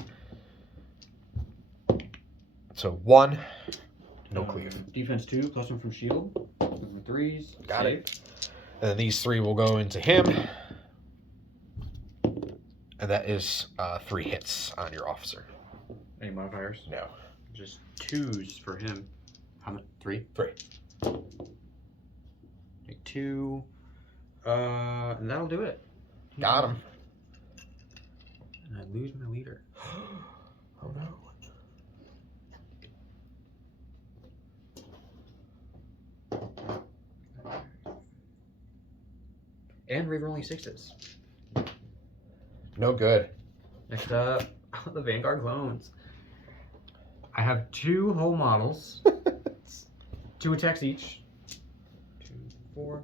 So 1. No cleave. Defense 2, +1 from shield. Number 3s. Got it. And then these 3 will go into him. And that is 3 hits on your officer. Any modifiers? No. Just 2s for him. How much? 3? 3. Take 2. And that'll do it. Got him. And I lose my leader. Oh no. And rerolling 6s. No good. Next up, the Vanguard clones. I have 2 whole models. 2 attacks each. 2, 4.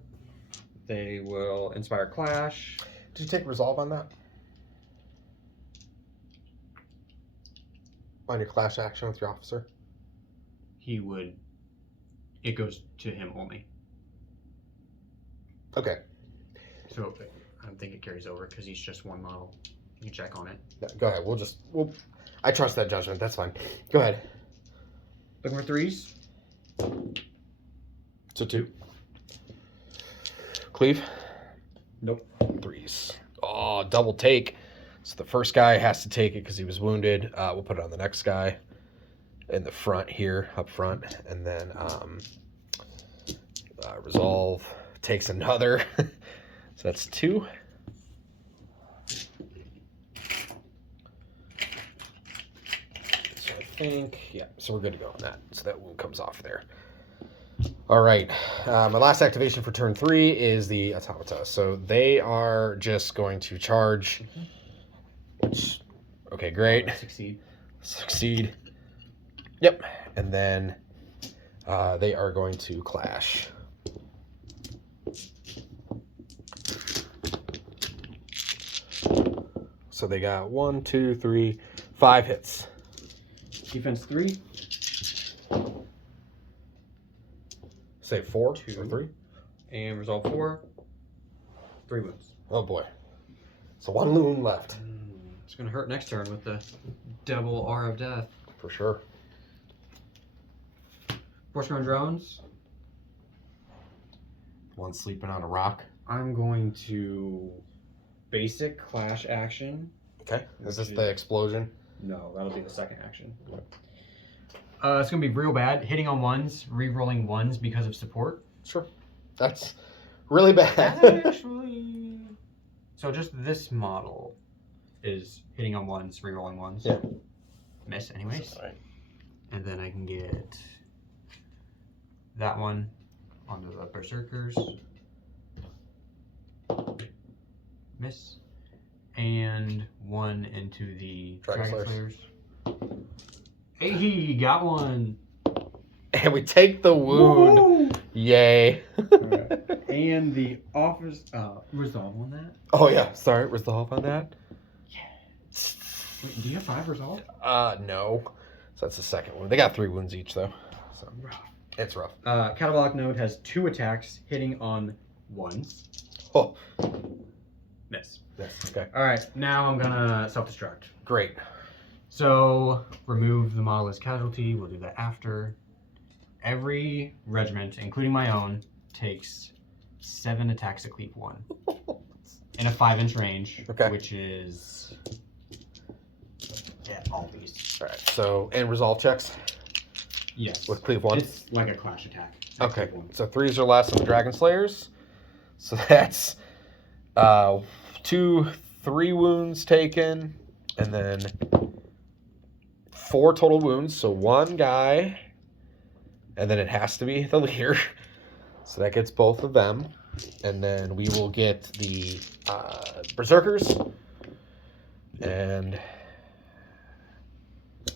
They will inspire clash. Did you take resolve on that? On your clash action with your officer? He would. It goes to him only. Okay. So I don't think it carries over because he's just 1 model. You can check on it. Yeah, go ahead. I trust that judgment. That's fine. Go ahead. Looking for 3s. So 2. Cleave. Nope. 3s. Oh, double take. So the first guy has to take it because he was wounded. We'll put it on the next guy in the front here, up front. And then resolve takes another. So that's 2. So I think, yeah, so we're good to go on that. So that wound comes off there. All right. My last activation for turn 3 is the Automata. So they are just going to charge. Which, okay, great. Succeed. Succeed. Yep. And then They are going to clash. So they got 1, 2, 3, 5 hits. Defense 3. Say 4 2 or 3. And resolve 4. 3 wounds. Oh boy. So 1 wound left. It's gonna hurt next turn with the double R of death. For sure. Force-grown drones. One sleeping on a rock. I'm going to basic clash action. Okay. Is this the explosion? No, that'll be the second action. It's gonna be real bad. Hitting on 1s, re-rolling 1s because of support. Sure. That's really bad. Actually, so just this model is hitting on 1s, re-rolling 1s. Yeah. Miss anyways. All right. And then I can get that one onto the berserkers. Miss. And 1 into the Dragon Dragon Slayers. Hey, he got one. And we take the wound. Woo! Yay. Right. And the office resolve on that. Oh yeah. Sorry. Resolve on that. Wait, do you have 5 resolve? No. So that's the second one. They got 3 wounds each though. So Rough. it's rough. Catabolic Node has 2 attacks hitting on 1s. Oh. Miss. Yes. Okay. Alright, now I'm gonna self-destruct. Great. So, remove the model as casualty. We'll do that after. Every regiment, including my own, takes 7 attacks to cleave 1. In a 5-inch range, Okay. which is... yeah, all these. All right. So and resolve checks Yes. with cleave 1. It's like a clash attack. Okay. Cleave 1. So 3s or less on the Dragon Slayers. So that's 2, 3 wounds taken, and then 4 total wounds. So 1 guy, and then it has to be the leader. So that gets both of them, and then we will get the berserkers, and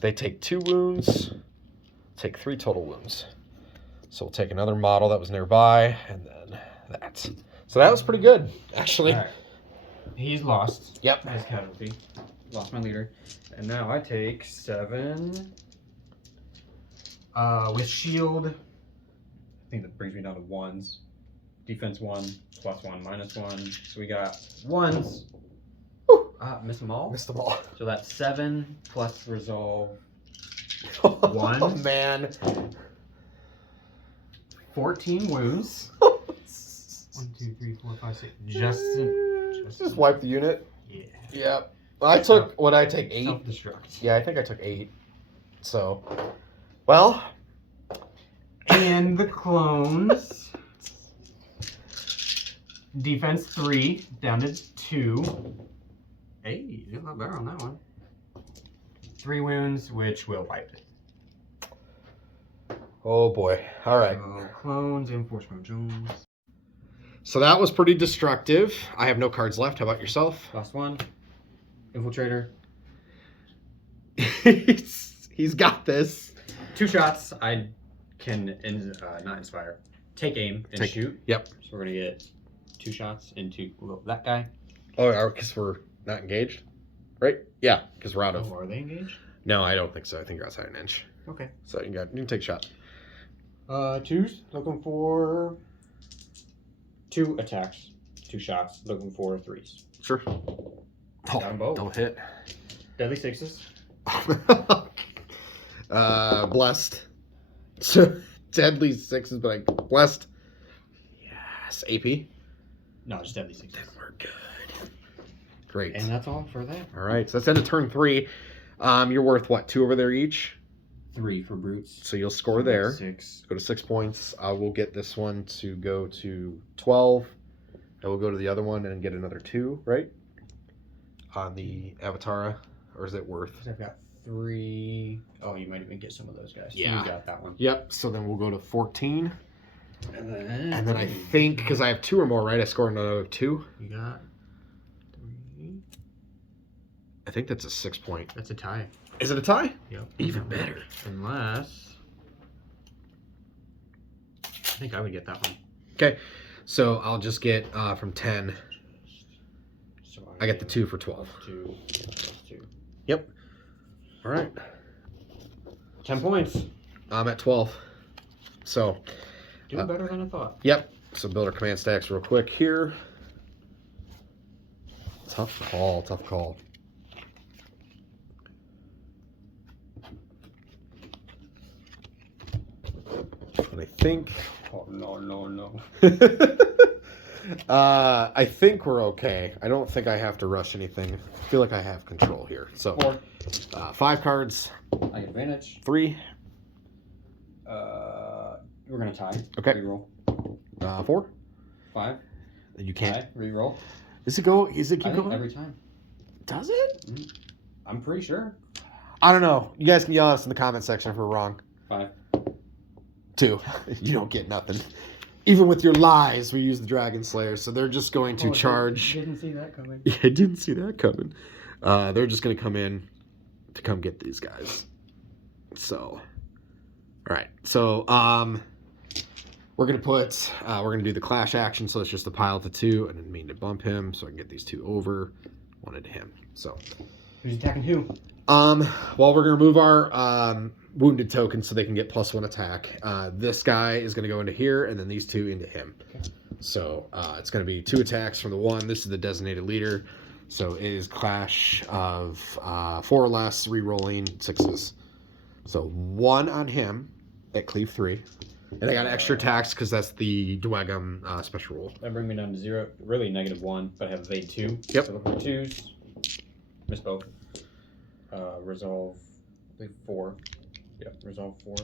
they take 2 wounds, take 3 total wounds. So we'll take another model that was nearby, and then that. So that was pretty good, actually. All right. He's lost. Yep. As casualty. Lost my leader. And now I take 7. With shield, I think that brings me down to 1s. Defense 1, plus 1, minus 1. So we got 1s. Miss them all? Missed them all. So that's 7 plus resolve. Oh, 1. man. 14 wounds. 1, 2, 3, 4, 5, 6. Just wipe the unit. Yeah. Yep. I took, what I take, 8? Self-destruct. Yeah, I think I took 8. So, well. And the clones. Defense 3, down to 2. Hey, you did a lot better on that one. 3 wounds, which will wipe it. Oh boy. All right. So, clones and Force-grown Jones. So that was pretty destructive. I have no cards left. How about yourself? Last one. Infiltrator. He's got this. 2 shots. I can not inspire. Take aim and shoot. Yep. So we're gonna get 2 shots into that guy. Oh, because we're not engaged, right? Yeah, because we're out of. Oh, are they engaged? No, I don't think so. I think you're outside an inch. Okay. So you can take a shot. 2s. Looking for 2 attacks. 2 shots. Looking for 3s. Sure. Got 'em both. Don't hit. Deadly 6s. Blessed. So deadly 6s, but like blessed. Yes. AP. No, just deadly 6s. Then we're good. Great. And that's all for that. All right. So that's end of turn 3. You're worth what? 2 over there each. 3 for brutes. So you'll score there. 6. Go to 6 points. I will get this one to go to 12. I will go to the other one and get another 2, right? On the Avatara, or is it worth? I've got 3. Oh, you might even get some of those guys. Yeah. You got that one. Yep. So then we'll go to 14. And And then I think, because I have 2 or more, right? I scored another 2. You got 3. I think that's a 6 point. That's a tie. Is it a tie? Yep. Even better. Unless think I would get that one. Okay, so I'll just get from 10. So I get the 2 for 12. 2. Two. Yep. All right. 10 points. I'm at 12. So. Doing better than I thought. Yep. So build our command stacks real quick here. Tough call. Tough call. And I think. Oh, no. I think we're okay. I don't think I have to rush anything. I feel like I have control here. So 4. 5 cards. I get advantage. 3. We're gonna tie. Okay. Reroll. 4. 5. You can't. Tie. Reroll. Does it go? Is it I keep think going? every time. Does it? I'm pretty sure. I don't know. You guys can yell at us in the comment section if we're wrong. 5. 2. You don't get nothing. Even with your lies, we use the Dragon Slayer, so they're just going to charge. Didn't see that coming. Yeah, I didn't see that coming. They're just going to come in to come get these guys. So, all right. So, we're going to put, we're going to do the clash action, so it's just a pile to 2, and then mean to bump him, so I can get these 2 over. 1 into him. So, who's attacking who? well, we're going to remove our wounded token so they can get +1 attack. This guy is going to go into here, and then these 2 into him. Okay. So it's going to be 2 attacks from the 1. This is the designated leader. So it is clash of 4 or less, re-rolling 6s. So 1 on him at cleave 3. And I got extra attacks because that's the Dweghom special rule. That brings me down to 0. Really -1, but I have evade 2. Yep. So look for 2s. Miss both. Resolve, I think 4. Yep, resolve 4.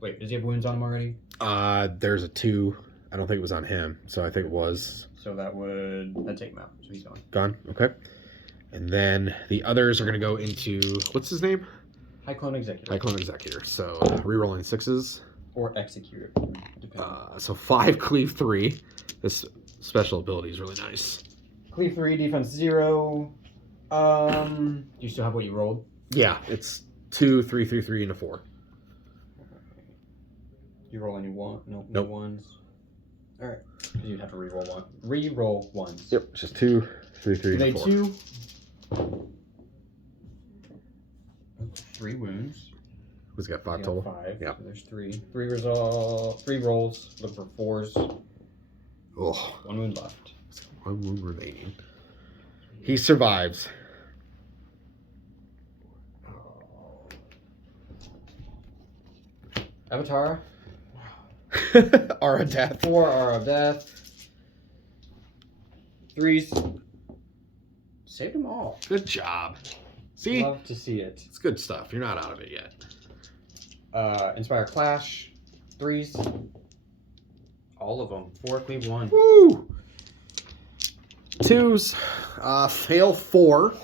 Wait, does he have wounds on him already? There's a 2. I don't think it was on him, so I think it was. So that'd take him out. So he's gone. Gone. Okay. And then the others are going to go into, what's his name? High Clone Executor. High Clone Executor. So re-rolling 6s. Or Executor, depending. So 5 cleave 3. This special ability is really nice. Cleave 3, defense 0. Do you still have what you rolled? Yeah, it's 2, 3, 3, 3, and a 4. You roll any one? No, nope. No ones. All right, because you'd have to re-roll one. Re-roll ones. Yep, just 2, 3, 3, and 4. 2. 3 wounds. Who's got 5 You total? got 5. Yeah. So there's 3. 3 resolve. 3 rolls. Look for 4s. Oh, 1 wound left. 1 wound remaining. He survives. Avatar. Aura Death. 4 Aura of Death. 3s. Saved them all. Good job. See? Love to see it. It's good stuff. You're not out of it yet. Inspire Clash. 3s. All of them. 4 cleave 1. Woo! 2s. Fail 4.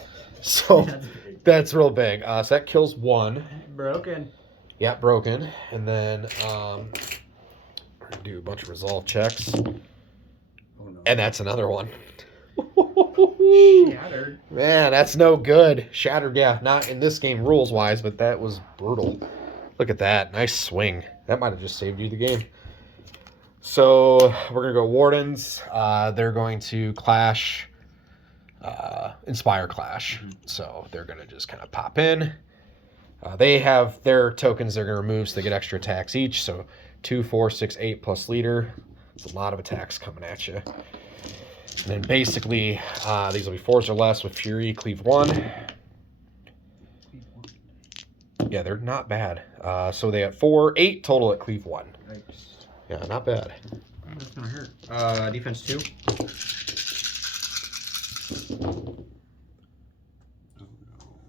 So that's real big. So that kills 1. Broken. Yeah, broken. And then we're gonna do a bunch of resolve checks. Oh, no. And that's another one. Shattered. Man, that's no good. Shattered, yeah. Not in this game rules wise, but that was brutal. Look at that. Nice swing. That might have just saved you the game. So we're gonna go Wardens. They're going to clash. Inspire Clash. Mm-hmm. So they're gonna just kind of pop in. They have their tokens they're going to remove, so they get extra attacks each. So 2, 4, 6, 8 plus leader. It's a lot of attacks coming at you. And then basically, these will be 4s or less with Fury, Cleave 1. Yeah, they're not bad. So they have 4, 8 total at Cleave 1. Nice. Yeah, not bad. That's going to hurt. Defense 2.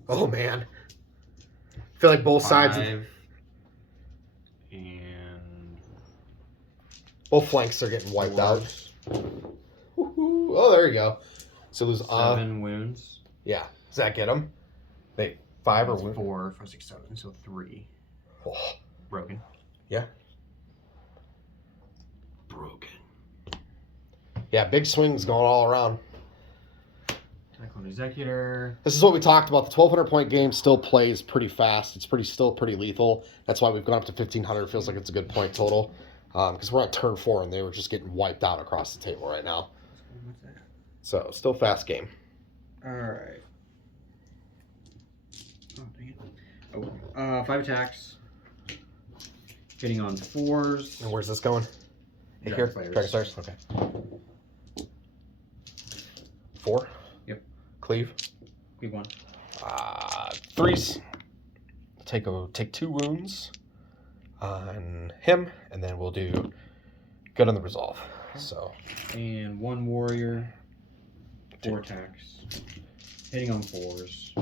Oh, man. I feel like both sides, 5. And both flanks are getting wiped out. 4s. Oh, there you go. So there's 7 wounds. Yeah. Does that get them? They 5 or That's wound? 4, 5, 6, 7. So 3. Oh, Broken. yeah. Broken. Yeah, big swings going all around. Cyclone Executor. This is what we talked about. The 1,200 point game still plays pretty fast. It's still pretty lethal. That's why we've gone up to 1,500. It feels like it's a good point total. Because we're on turn 4 and they were just getting wiped out across the table right now. What's that? So, still fast game. All right. Oh, dang it. Oh, 5 attacks. Hitting on 4s. And where's this going? Hey, here? Dragon Slayers. Okay. 4? Yep. Cleave. Cleave 1. 3s. Take 2 wounds on him, and then we'll do good on the resolve. So. And 1 warrior. 4 attacks. Hitting on 4s.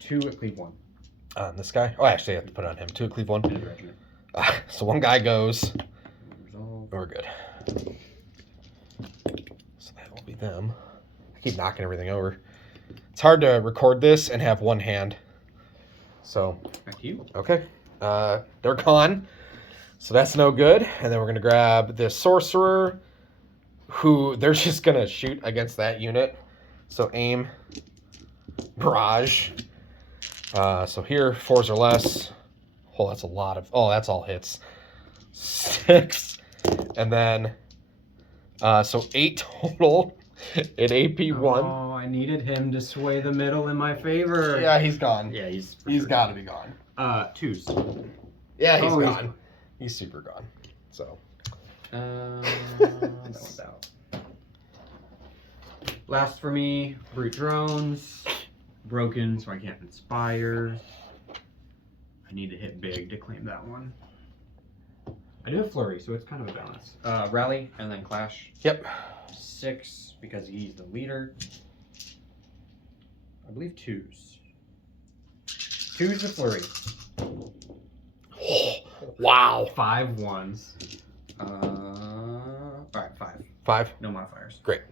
2 at cleave 1. On this guy? Oh, actually, I have to put it on him. 2 at cleave 1. And regiment. So 1 guy goes. Resolve. We're good. So that will be them. I keep knocking everything over. It's hard to record this and have one hand. So. Back to you. Okay. They're gone. So that's no good. And then we're going to grab this sorcerer, who they're just going to shoot against that unit. So aim, barrage. So here, 4s or less. Oh, that's a lot of... Oh, that's all hits. 6. And then... so 8 total at AP 1. Oh, I needed him to sway the middle in my favor. Yeah, he's gone. Yeah, he's got to be gone. 2s. Yeah, he's gone. He's super gone. So. That one's out. Last for me, brute drones. Broken, so I can't inspire. I need to hit big to claim that one. I do have flurry, so it's kind of a balance. Rally and then clash. Yep. 6 because he's the leader. I believe 2s. 2s to flurry. Wow. 5 1s. Alright, 5. 5. No modifiers. Great.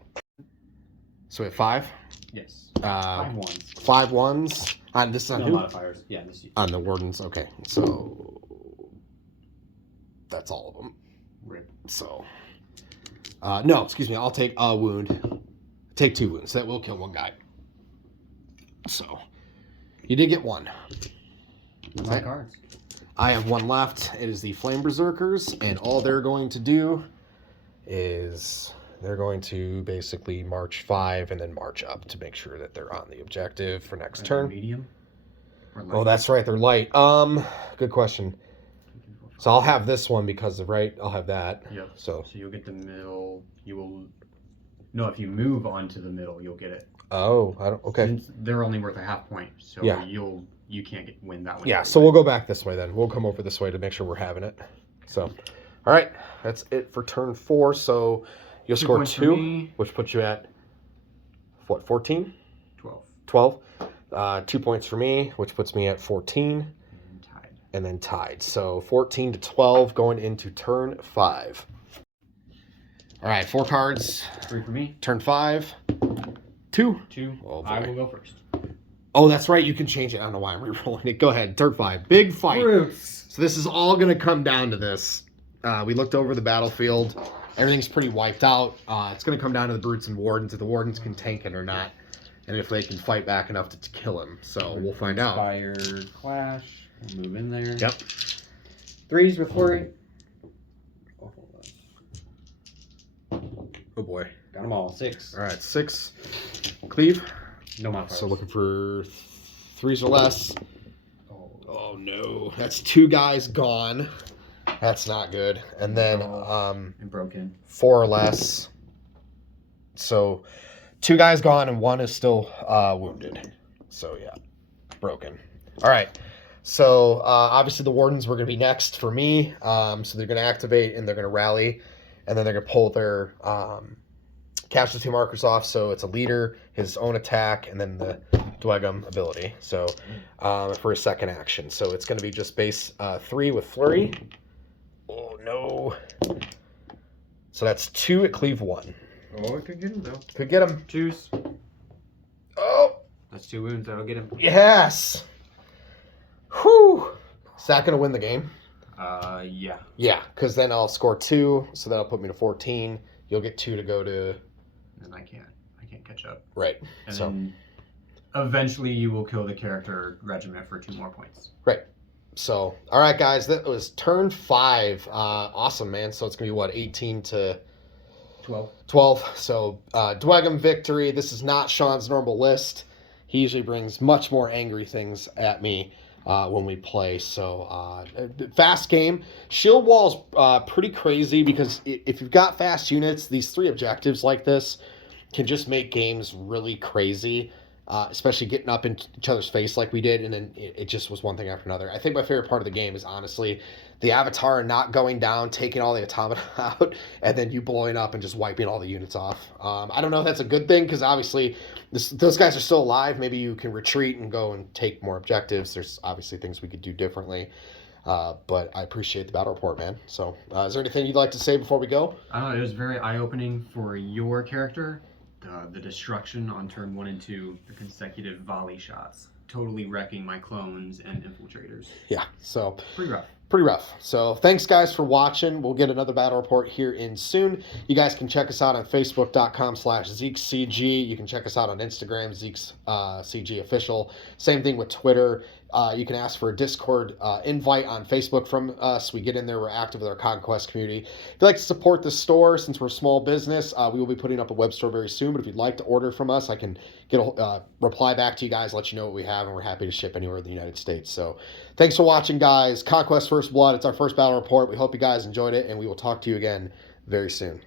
So we have 5. Yes. 5 5 1s. 5 1s. On this on No who? modifiers. Yeah, this. On the wardens. Okay. So that's all of them. Rip. So. No, excuse me. I'll take a wound. Take 2 wounds. That will kill 1 guy. So you did get 1. My cards. I have 1 left. It is the Flame Berserkers, and all they're going to do is they're going to basically march 5 and then march up to make sure that they're on the objective for next turn. Medium? Or light? Oh, that's right. They're light. Good question. So I'll have this one because of I'll have that. Yep. So you'll get the middle. You will. No, if you move onto the middle, you'll get it. Oh, I don't. Okay. Since they're only worth a half point, so Yeah. you can't win that one. Yeah. So we'll go back this way then. We'll come over this way to make sure we're having it. So, all right. That's it for turn 4. So you'll 2 score points for 2, me. which puts you at what? 14. 12. 12. 2 points for me, which puts me at 14. And tied. And then tied. So 14 to 12 going into turn 5. All right, 4 cards. 3 for me. Turn 5. 2. 2. Oh, boy. I will go first. Oh, that's right. You can change it. I don't know why I'm re-rolling it. Go ahead. Turn 5. Big fight. Brutes. So this is all going to come down to this. We looked over the battlefield. Everything's pretty wiped out. It's going to come down to the brutes and wardens, if the wardens can tank it or not, and if they can fight back enough to kill him. So we'll find out. Spire clash. We'll move in there. Yep. 3s with flurry. Oh, Oh boy. got them all. 6. All right, 6. Cleave. No modifiers. So looking for 3s or less. Oh. Oh no, that's 2 guys gone. That's not good. And then And broken. 4 or less. So 2 guys gone and 1 is still wounded. So yeah, broken. All right. So obviously the wardens were going to be next for me. So they're going to activate and they're going to rally, and then they're going to pull their casualty markers off. So it's a leader, his own attack, and then the Dweghom ability. So for a second action. So it's going to be just base 3 with flurry. Oh no. So that's 2 at cleave 1. Oh, it could get him though. Could get him. 2s. Oh. That's 2 wounds. That'll get him. Yes. Whew. Is that going to win the game? Yeah. Yeah, because then I'll score 2, so that'll put me to 14. You'll get 2 to go to... And I can't catch up. Right. And so then eventually you will kill the character regiment for 2 more points. right. So, all right, guys, that was turn 5. Awesome, man. So it's going to be, what, 18 to 12. So, Dweghom victory. This is not Sean's normal list. He usually brings much more angry things at me when we play. So, fast game. Shield wall's pretty crazy because if you've got fast units, these 3 objectives like this can just make games really crazy. Especially getting up in each other's face like we did, and then it just was one thing after another. I think my favorite part of the game is honestly the Avatar not going down, taking all the automata out, and then you blowing up and just wiping all the units off. I don't know if that's a good thing, because obviously those guys are still alive. Maybe you can retreat and go and take more objectives. There's obviously things we could do differently. But I appreciate the battle report, man. So is there anything you'd like to say before we go? It was very eye-opening for your character. The destruction on turn 1 and 2, the consecutive volley shots, totally wrecking my clones and infiltrators. Yeah, so Pretty rough. So thanks, guys, for watching. We'll get another battle report here in soon. You guys can check us out on Facebook.com/ZekeCG. You can check us out on Instagram, Zeke's CG Official. Same thing with Twitter. You can ask for a Discord invite on Facebook from us. We get in there. We're active with our Conquest community. If you'd like to support the store, since we're a small business, we will be putting up a web store very soon. But if you'd like to order from us, I can get a reply back to you guys, let you know what we have, and we're happy to ship anywhere in the United States. So thanks for watching, guys. Conquest First Blood. It's our first battle report. We hope you guys enjoyed it, and we will talk to you again very soon.